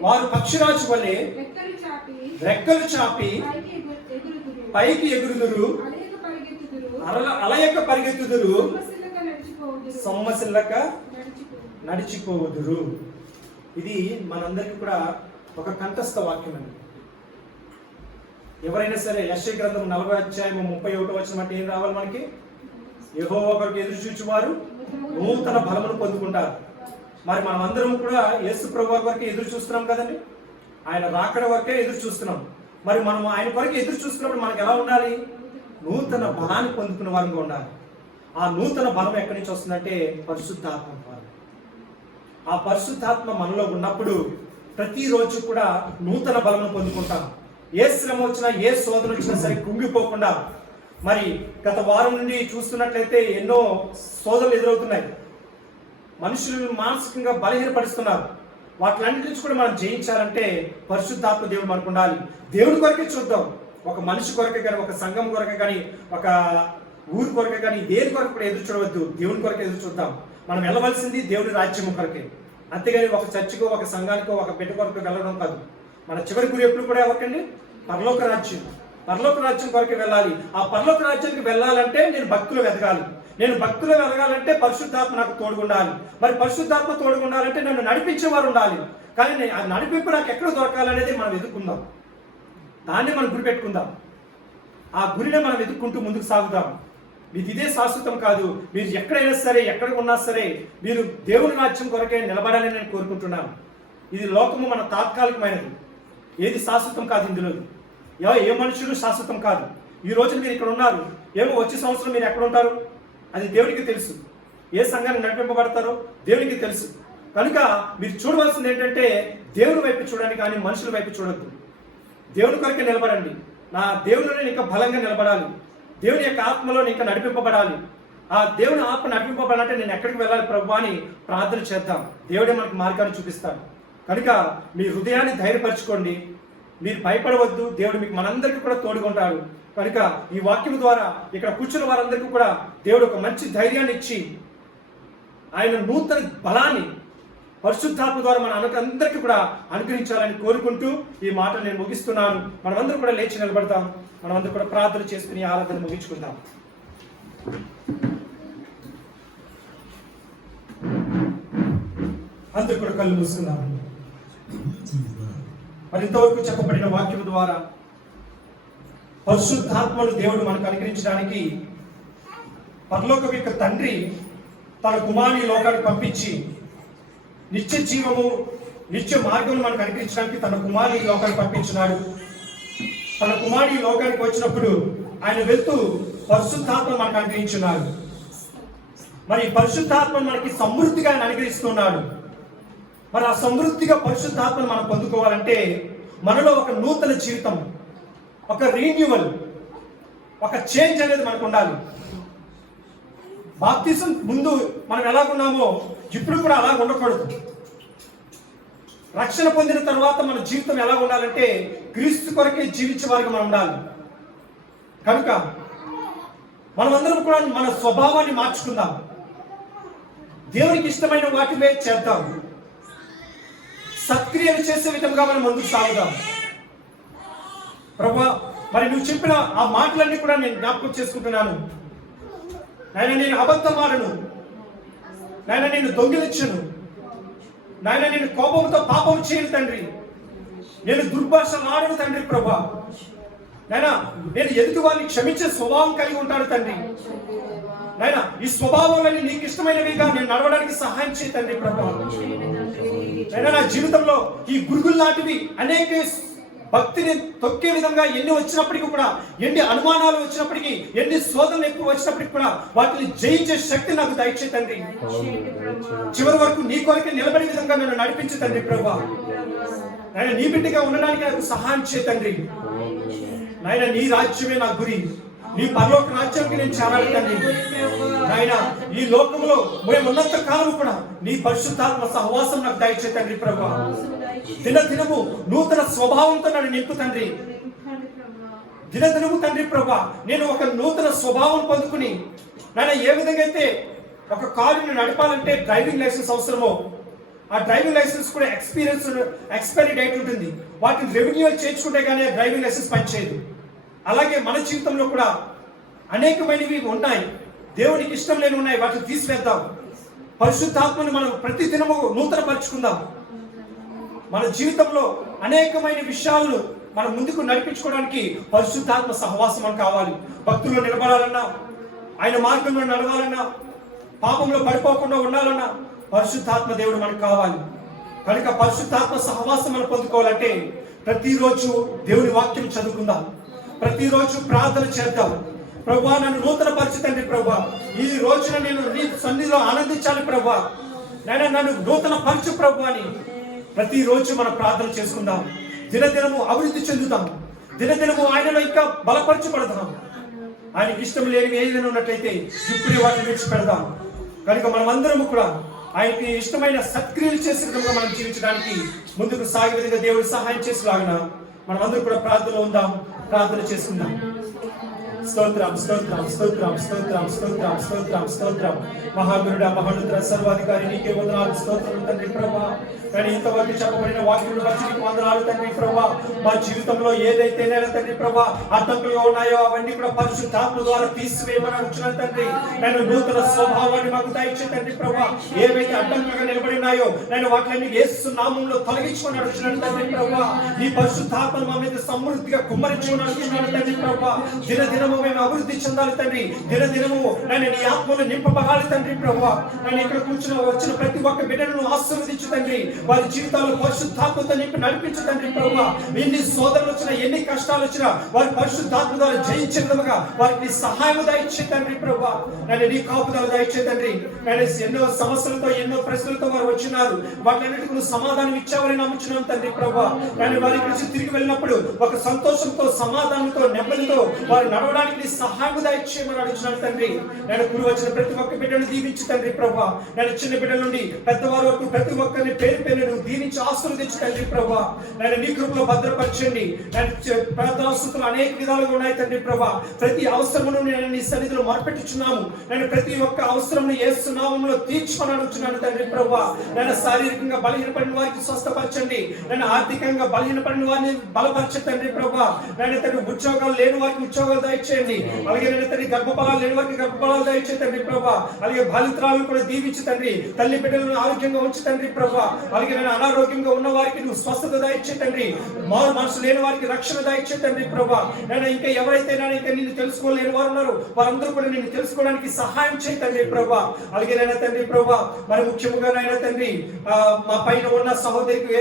వారు పక్షిరాజు వలె రెక్కలు చాపి పైకి ఎగురుదురు. అలయక పరిగెత్తుదురు. సొమ్మసిల్లక నడిచిపోవుదురు. ఇది మనందరికీ కూడా ఒక కంఠస్థ వాక్యం అండి. ఎవరైనా సరే యెషయా గ్రంథం 40వ అధ్యాయం 31వ వచనం అంటే ఏం రావాలి మనకి? యెహోవా కొరకు ఎదురు చూచువారు నూతన బలమును పొందుకుంటారు. మరి మనం అందరం కూడా యేసు ప్రభువు వరకు ఎదురు చూస్తున్నాం కదండి. ఆయన రాకడ వరకే ఎదురు చూస్తున్నాం. మరి మనం ఆయన కొరకు ఎదురు చూస్తున్నప్పుడు మనకు ఎలా ఉండాలి? నూతన బలాన్ని పొందుకున్న వారంగా ఉండాలి. ఆ నూతన బలం ఎక్కడి నుంచి వస్తుందంటే పరిశుద్ధాత్మ ద్వారా. ఆ పరిశుద్ధాత్మ మనలో ఉన్నప్పుడు ప్రతిరోజు కూడా నూతన బలమును పొందుకుంటాం. ఏ శ్రమ వచ్చినా, ఏ శోధన వచ్చినా సరే కుంగిపోకుండా. మరి గత వారం నుండి చూస్తున్నట్లయితే ఎన్నో శోధనలు ఎదురవుతున్నాయి. మనుషులను మానసికంగా బలహీనపరుస్తున్నారు. వాటిలన్నిటి నుంచి కూడా మనం జయించాలంటే పరిశుద్ధాత్మ దేవుడు మనకు ఉండాలి. దేవుడి కొరకే చూద్దాం. ఒక మనిషి కొరకే కానీ, ఒక సంఘం కొరకే కానీ, ఒక ఊరి కొరకే కానీ, దేని కొరకు కూడా ఎదురు చూడవద్దు. దేవుడి కొరకే ఎదురు చూద్దాం. మనం వెళ్ళవలసింది దేవుడి రాజ్యం కొరకే. అంతేగాని ఒక చర్చికో, ఒక సంఘానికో, ఒక బిడ్డ కొరకు వెళ్ళడం కాదు. మన చివరి గురి ఎప్పుడు కూడా ఎవరికండి? పరలోక రాజ్యం. పరలోక రాజ్యం కొరకు వెళ్ళాలి. ఆ పరలోక రాజ్యానికి వెళ్ళాలంటే నేను భక్తులు ఎదగాలి. నేను భక్తులు ఎదగాలంటే పరిశుద్ధాత్మ నాకు తోడుగుండాలి. మరి పరిశుద్ధాత్మ తోడుగుండాలంటే నన్ను నడిపించేవారు ఉండాలి. కానీ ఆ నడిపింపు నాకు ఎక్కడ దొరకాలనేది మనం ఎదుర్కొందాం. దాన్ని మనం గురి పెట్టుకుందాం. ఆ గురిని మనం ఎదుర్కొంటూ ముందుకు సాగుదాం. మీకు ఇదే శాశ్వతం కాదు. మీరు ఎక్కడైనా సరే, ఎక్కడ ఉన్నా సరే, మీరు దేవుని రాజ్యం కొరకే నిలబడాలని నేను కోరుకుంటున్నాను. ఇది లోకము మన తాత్కాలికమైనది. ఏది శాశ్వతం కాదు. ఇందులో ఏ మనుషులు శాశ్వతం కాదు. ఈ రోజు మీరు ఇక్కడ ఉన్నారు, ఏమో వచ్చే సంవత్సరం మీరు ఎక్కడ ఉంటారు అది దేవుడికి తెలుసు. ఏ సంఘాన్ని నడిపింపబడతారో దేవునికి తెలుసు. కనుక మీరు చూడవలసింది ఏంటంటే దేవుని వైపు చూడండి, కానీ మనుషుల వైపు చూడొద్దు. దేవుని కొరకే నిలబడండి. నా దేవుని నేను ఇంకా బలంగా నిలబడాలి. దేవుని యొక్క ఆత్మలో ఇంకా నడిపింపబడాలి. ఆ దేవుని ఆత్మ నడిపింపబడాలంటే నేను ఎక్కడికి వెళ్ళాలి ప్రభు అని ప్రార్థన చేద్దాం. దేవుడే మనకు మార్గాన్ని చూపిస్తాడు. కనుక మీ హృదయాన్ని ధైర్యపరచుకోండి. మీరు భయపడవద్దు. దేవుడు మీకు మనందరికీ కూడా తోడుకుంటాడు. కనుక ఈ వాక్యం ద్వారా ఇక్కడ కూర్చున్న వారందరికీ కూడా దేవుడు ఒక మంచి ధైర్యాన్ని ఇచ్చి ఆయన నూతన బలాన్ని పరిశుద్ధాత్మ ద్వారా మన అందరికీ కూడా అనుగ్రహించాలని కోరుకుంటూ ఈ మాటలు నేను ముగిస్తున్నాను. మనమందరం కూడా లేచి నిలబడతాం. మనమందరం కూడా ప్రార్థన చేసుకుని ఆరాధన ముగించుకుందాం. అందరూ కూడా కళ్ళు మూసుకుందాం. మరి ఇంతవరకు చెప్పబడిన వాక్యం ద్వారా పరిశుద్ధాత్మను దేవుడు మనకు అనుగ్రహించడానికి పరలోకం యొక్క తండ్రి తన కుమారుని లోకానికి పంపించి నిత్య జీవము, నిత్య మార్గం మనకు అనుగ్రహించడానికి తన కుమారుని లోకానికి పంపించినాడు. తన కుమారుని లోకానికి వచ్చినప్పుడు ఆయన వెళ్తూ పరిశుద్ధాత్మ మనకు అనుగ్రహించున్నాడు. మరి పరిశుద్ధాత్మ మనకి సమృద్ధిగా ఆయన అనుగ్రహిస్తున్నాడు. మరి ఆ సమృద్ధిగా పరిశుద్ధాత్మను మనం పొందుకోవాలంటే మనలో ఒక నూతన జీవితం, ఒక రీన్యూవల్, ఒక చేంజ్ అనేది మనకు ఉండాలి. బాప్తిజం ముందు మనం ఎలాగున్నామో ఇప్పుడు కూడా అలా ఉండకూడదు. రక్షణ పొందిన తర్వాత మన జీవితం ఎలా ఉండాలంటే క్రీస్తు కొరకే జీవించే వారికి మనం ఉండాలి. కనుక మనమందరం కూడా మన స్వభావాన్ని మార్చుకుందాం. దేవునికి ఇష్టమైన వాటివే చేద్దాం. సత్క్రియలు చేసే విధంగా మనం ముందుకు సాగుదాం. ప్రభువా, మరి నువ్వు చెప్పిన ఆ మాటలన్నీ కూడా నేను జ్ఞాపకం చేసుకుంటున్నాను. నాయన, నేను అబద్ధమాడను. నాయన, నేను దొంగిలించను. నాయన, నేను కోపంతో పాపం చేయను తండ్రి. నేను దుర్భాషలు ఆడను తండ్రి. ప్రభువా, నాయన, నేను ఎదుటి వారిని క్షమించే స్వభావం కలిగి ఉంటాను తండ్రి. నాయన, ఈ స్వభావాలని నీకు ఇష్టమైనవిగా నేను నడవడానికి సహాయం చేయి తండ్రి. ప్రభువా, నాయన, నా జీవితంలో ఈ గురుగులు లాంటివి అనేక భక్తిని తొక్కే విధంగా ఎన్ని వచ్చినప్పటికీ కూడా, ఎన్ని అనుమానాలు వచ్చినప్పటికీ, ఎన్ని శోధనలు ఎక్కువ వచ్చినప్పటికీ కూడా వాటిని జయించే శక్తి నాకు దయచేయి తండ్రి. చివరి వరకు నీ కొరకే నిలబడే విధంగా నన్ను నడిపించు తండ్రి. ప్రభువా, నాయన, నీ బిడ్డగా ఉండడానికి నాకు సహాయం చేయి తండ్రి. నాయన, నీ రాజ్యమే నా గురి. నీ పరలోక రాజ్యానికి నేను చేరాలి తండ్రి. నాయన, ఈ లోకంలో మేము ఉన్నంత కాలం కూడా నీ పరిశుద్ధాత్మ సహవాసం నాకు దయచేయి తండ్రి. ప్రభువా, దినదినము నూతన స్వభావంతో నన్ను నింపు తండ్రి. దినదినము తండ్రి. ప్రభువా, నేను ఒక నూతన స్వభావం పొందుకుని నాయన, ఏ విధంగా అయితే ఒక కారుని నడపాలంటే డ్రైవింగ్ లైసెన్స్ అవసరమో, ఆ డ్రైవింగ్ లైసెన్స్ కూడా ఎక్స్పైరీ డేట్ ఉంటుంది. వాటిని రెవెన్యూ చేర్చుకుంటే కానీ డ్రైవింగ్ లైసెన్స్ పనిచేయదు. అలాగే మన జీవితంలో కూడా అనేకమైనవి ఉన్నాయి, దేవునికి ఇష్టం లేని ఉన్నాయి. వాటిని తీసివేద్దాం. పరిశుద్ధాత్మను మనం ప్రతి దినము నూతన పరుచుకుందాం. మన జీవితంలో అనేకమైన విషయాలను మనం ముందుకు నడిపించుకోవడానికి పరిశుద్ధాత్మ సహవాసం మనకు కావాలి. భక్తుల్లో నిలబడాలన్నా, ఆయన మార్గంలో నడవాలన్నా, పాపంలో పడిపోకుండా ఉండాలన్నా పరిశుద్ధాత్మ దేవుడు మనకు కావాలి. కనుక పరిశుద్ధాత్మ సహవాసం మనం పొందుకోవాలంటే ప్రతిరోజు దేవుని వాక్యం చదువుకుందాం. ప్రతిరోజు ప్రార్థన చేద్దాం. ప్రభువా, నన్ను నూతన పరిచితండి. ప్రభువా, ఈ రోజున నేను నీ సన్నిధిలో ఆనందించాలి. ప్రభువా, నన్ను నూతన పరచు ప్రభు అని ప్రతిరోజు మనం ప్రార్థన చేసుకుందాం. దినదినము అభివృద్ధి చెందుతాం. దినదినము ఆయనలో ఇంకా బలపరచబడతాం. ఆయనకి ఇష్టం లేనివి ఏదైనా ఉన్నట్లయితే ఇప్పుడే వాటిని విడిచిపెడదాం. కనుక మనమందరము కూడా ఆయనకి ఇష్టమైన సత్క్రియలు చేసే విధంగా మనం జీవించడానికి ముందుకు సాగే విధంగా దేవుడు సహాయం చేసేలాగా మనం అందరూ కూడా ప్రార్థనలో ఉందాం. ప్రార్థన చేసుకుందాం. స్తోత్రం, స్తోత్రం, స్తోత్రం, స్తోత్రం, స్తోత్రం, స్తోత్రం, స్తోత్రం. మహాగురుడ, మహోన్నత, సర్వాధికారి నీకే వందనాలు. స్తోత్రం తండ్రి. ప్రభువా, కానీ ఇంతవరకు చెప్పబడిన వాక్యం బట్టి నీకు వందనాలు తండ్రి. ప్రభువా, మా జీవితంలో ఏదైతే తండ్రి ప్రభువా అడ్డంకులుగా ఉన్నాయో అవన్నీ కూడా పరిశుద్ధాత్మ ద్వారా తీసివేయమని అడుగుతున్నాను తండ్రి. నేను నూతన స్వభావాన్ని మాకు దయచేయి తండ్రి. ప్రభువా, ఏవైతే అడ్డంకులుగా నిలబడి ఉన్నాయో నేను వాటిని యేసు నామములో తొలగించుకొని అడుగుతున్నాను తండ్రి. ప్రభువా, నీ పరిశుద్ధాత్మను మా మీద సమృద్ధిగా కుమ్మరించుకొని అడుగుతున్నాను తండ్రి. ప్రభువా, దినదినము మేము అభివృద్ధి చెందాలి తండ్రి. దినదినము నేను నీ ఆత్మను నింపబడాలి తండ్రి. ప్రభువా, నేను ఇక్కడ కూర్చుని వచ్చిన ప్రతి ఒక్క బిడ్డను ఆశీర్వదించు తండ్రి. వారి జీవితాల్లో పరిశుద్ధాత్మతో నింపి నడిపించు తండ్రి. ప్రభువా, ఎన్ని శోధనలు వచ్చినా, ఎన్ని కష్టాలు వచ్చినా వారి పరిశుద్ధాత్మ ద్వారా జయించే విధంగా వారికి సహాయం దయచే తండ్రి. ప్రభువా, నేను నీ కాపుదల దయచే తండ్రి. నేను ఎన్నో సమస్యలతో, ఎన్నో ప్రశ్నలతో వారు వచ్చినారు. వాటిన్నిటికీ నువ్వు సమాధానం ఇచ్చావని నమ్ముచున్నాను తండ్రి. ప్రభువా, నేను వారి గురించి తిరిగి వెళ్ళినప్పుడు ఒక సంతోషంతో, సమాధానంతో, నెమ్మదితో వారు నడవడానికి నీ సహాయం దయచేయమని అడుగుతున్నాను తండ్రి. నేను కూడి వచ్చిన ప్రతి ఒక్క బిడ్డను దీవించు తండ్రి. ప్రభువా, నేను చిన్న బిడ్డల నుండి పెద్దవారి వరకు ప్రతి ఒక్కరిని పేరు పేరు దీవించి ఆశీర్వదించు తండ్రి. ప్రభువా, నేను నీ కృపలో భద్రపరచండి. నేను ప్రార్థనాస్తులు అనేక విధాలుగా ఉన్నాయి తండ్రి. ప్రభువా, ప్రతి అవసరమును నేను నీ సన్నిధిలో మార్పెట్టుచున్నాము. నేను ప్రతి ఒక్క అవసరమును యేసు నామములో తీర్చుకొని అడుగుతున్నాను తండ్రి. ప్రభువా, నేను శారీరకంగా బలహీనపడిన వారికి స్వస్థపరచండి. నేను ఆర్థికంగా బలహీనపడిన వారిని బలపరచండి తండ్రి. ప్రభువా, నేను తండ్రి ఉద్యోగాలు లేని వారికి ఉద్యోగాలు దయచేయండి. అలాగే నేను తండ్రి గర్భఫలాలు లేని వారికి గర్భఫలాలు దయచేయండి తండ్రి. ప్రభువా, అలాగే బాలింత్రాలను కూడా దీవించు తండ్రి. తల్లి బిడ్డలను ఆరోగ్యంగా ఉంచు తండ్రి. ప్రభువా, అలాగే నేను అనారోగ్యంగా ఉన్న వారికి నువ్వు స్వస్థత దయచే తండ్రి. మారు మనసు లేని వారికి రక్షణ దయచే తండ్రి. ప్రభువా, నేను ఇంకా ఎవరైతే ఇంకా నిన్ను తెలుసుకోలేని వారు ఉన్నారు వారందరూ కూడా నిన్ను తెలుసుకోవడానికి సహాయం చేయి తండ్రి. ప్రభువా, అలాగే నైనా తండ్రి. ప్రభువా, మరి ముఖ్యంగా నైనా తండ్రి మా పైన ఉన్న సహోదరికి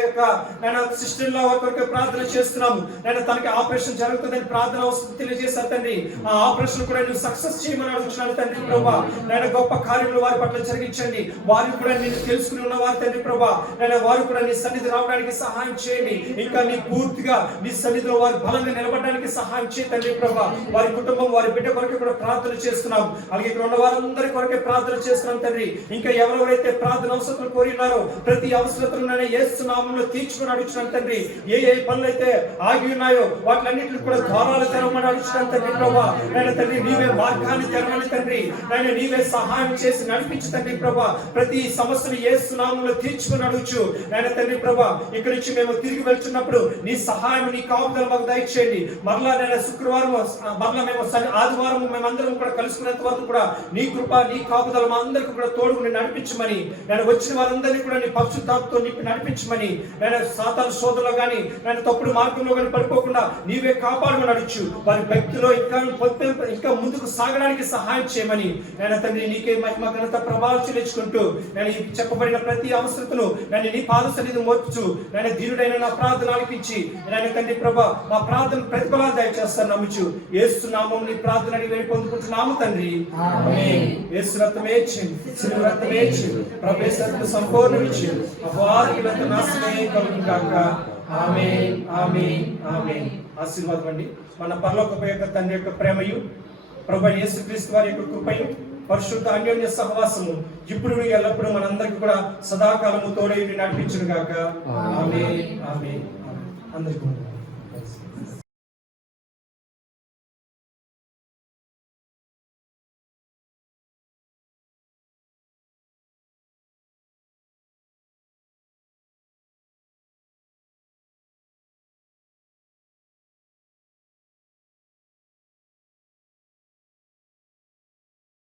సిస్టర్ లో కొరకు ప్రార్థన చేస్తున్నాము. నేను తనకి ఆపరేషన్ జరుగుతుందని ప్రార్థన తెలియజేశారు తండ్రి. తండ్రి. ఆ ఆపరేషన్ కూడా నువ్వు సక్సెస్ చేయమని అడుగుతున్నాను తండ్రి ప్రభా. నేను గొప్ప కార్యములు వారి పట్ల జరిగించండి. వారు కూడా నేను తెలుసుకుని ఉన్నవారు తండ్రి ప్రభా. నేను వారు కూడా నీ సన్నిధి రావడానికి సహాయం చేయండి. ఇంకా నీ పూర్తిగా నీ సన్నిధిలో వారు బలంగా నిలబడడానికి సహాయం చేయ తండ్రి ప్రభా. వారి కుటుంబం వారి బిడ్డ కొరకు కూడా ప్రార్థన చేస్తున్నాం. అలాగే ఇక్కడ ఉన్న వారందరి కొరకే ప్రార్థన చేస్తున్నాం తండ్రి. ఇంకా ఎవరెవరైతే ప్రార్థన అవసరతలు కోరినారో ప్రతి అవసరతలను నేను యేసు నామములో తీర్చుకుని అడుగుతున్నాను తండ్రి. ఏ ఏ పనులు అయితే ఆగి ఉన్నాయో వాటిలన్నింటినీ కూడా ద్వారాలు తెరవమని అడుగుతున్నాను తండ్రి ప్రభా. నేను తండ్రి నీవే మార్గాన్ని తెరవని తండ్రి. నేను నీవే సహాయం చేసి నడిపించు తండ్రి ప్రభా. ప్రతి సమస్యను యేసు నామములో తీర్చుకుని అడుగుచు నేను తండ్రి ప్రభా. ఇక్కడి నుంచి మేము తిరిగి వెళ్తున్నప్పుడు నీ సహాయం నీ కాపుదల మాకు దయచేయండి. మరలా నేను శుక్రవారం మరలా మేము ఆదివారం మేమందరం కూడా కలుసుకునేంత వరకు కూడా నీ కృప నీ కాపుదల మా అందరికీ కూడా తోడుకుని నడిపించమని, నేను వచ్చిన వారందరినీ కూడా నీ పరిశుద్ధాత్మతో నింపి నడిపించమని, నేను సాతాను శోధనలో కానీ నేను తప్పుడు మార్గంలో కానీ పడిపోకుండా నీవే కాపాడుకుని నడుచు వారి భక్తిలో ఇంకా ముందుకు సాగడానికి సహాయం చేయమని నేను తండ్రి నీకే మహిమ ఘనత ప్రభావం చెల్లించుకుంటూ నేను ఈ చెప్పబడిన ప్రతి అవసరతను నేను నీ పాద సన్నిధిని మోర్చు నేను దీనుడైన నా ప్రార్థన ఆలకించి నేను తండ్రి ప్రభా మా ప్రార్థన ప్రతిఫలాలు దయచేస్తాను నమ్ముచు యేసు నామమున నీ ప్రార్థన అడిగి వేడి పొందుకుంటున్నాము తండ్రి. ఆమేన్. యేసు రక్తమే ఇచ్చింది, శిలువ రక్తమే ఇచ్చింది, ప్రభు యేసు రక్తం సంపూర్ణ ఇచ్చింది, అపవాదికి నాశనమే కలుగును గాక. ఆమేన్ ఆమేన్ ఆమేన్. ఆశీర్వాదం అండి. మన పరలోకపు యొక్క తండ్రి యొక్క ప్రేమయు ప్రభు యేసుక్రీస్తు వారి యొక్క కృపయు పరిశుద్ధ అన్యోన్య సహవాసము ఇప్పుడు ఎల్లప్పుడూ మనందరికీ కూడా సదాకాలము తోడై నడిపించును గాక. ఆమేన్ ఆమేన్. అందరికీ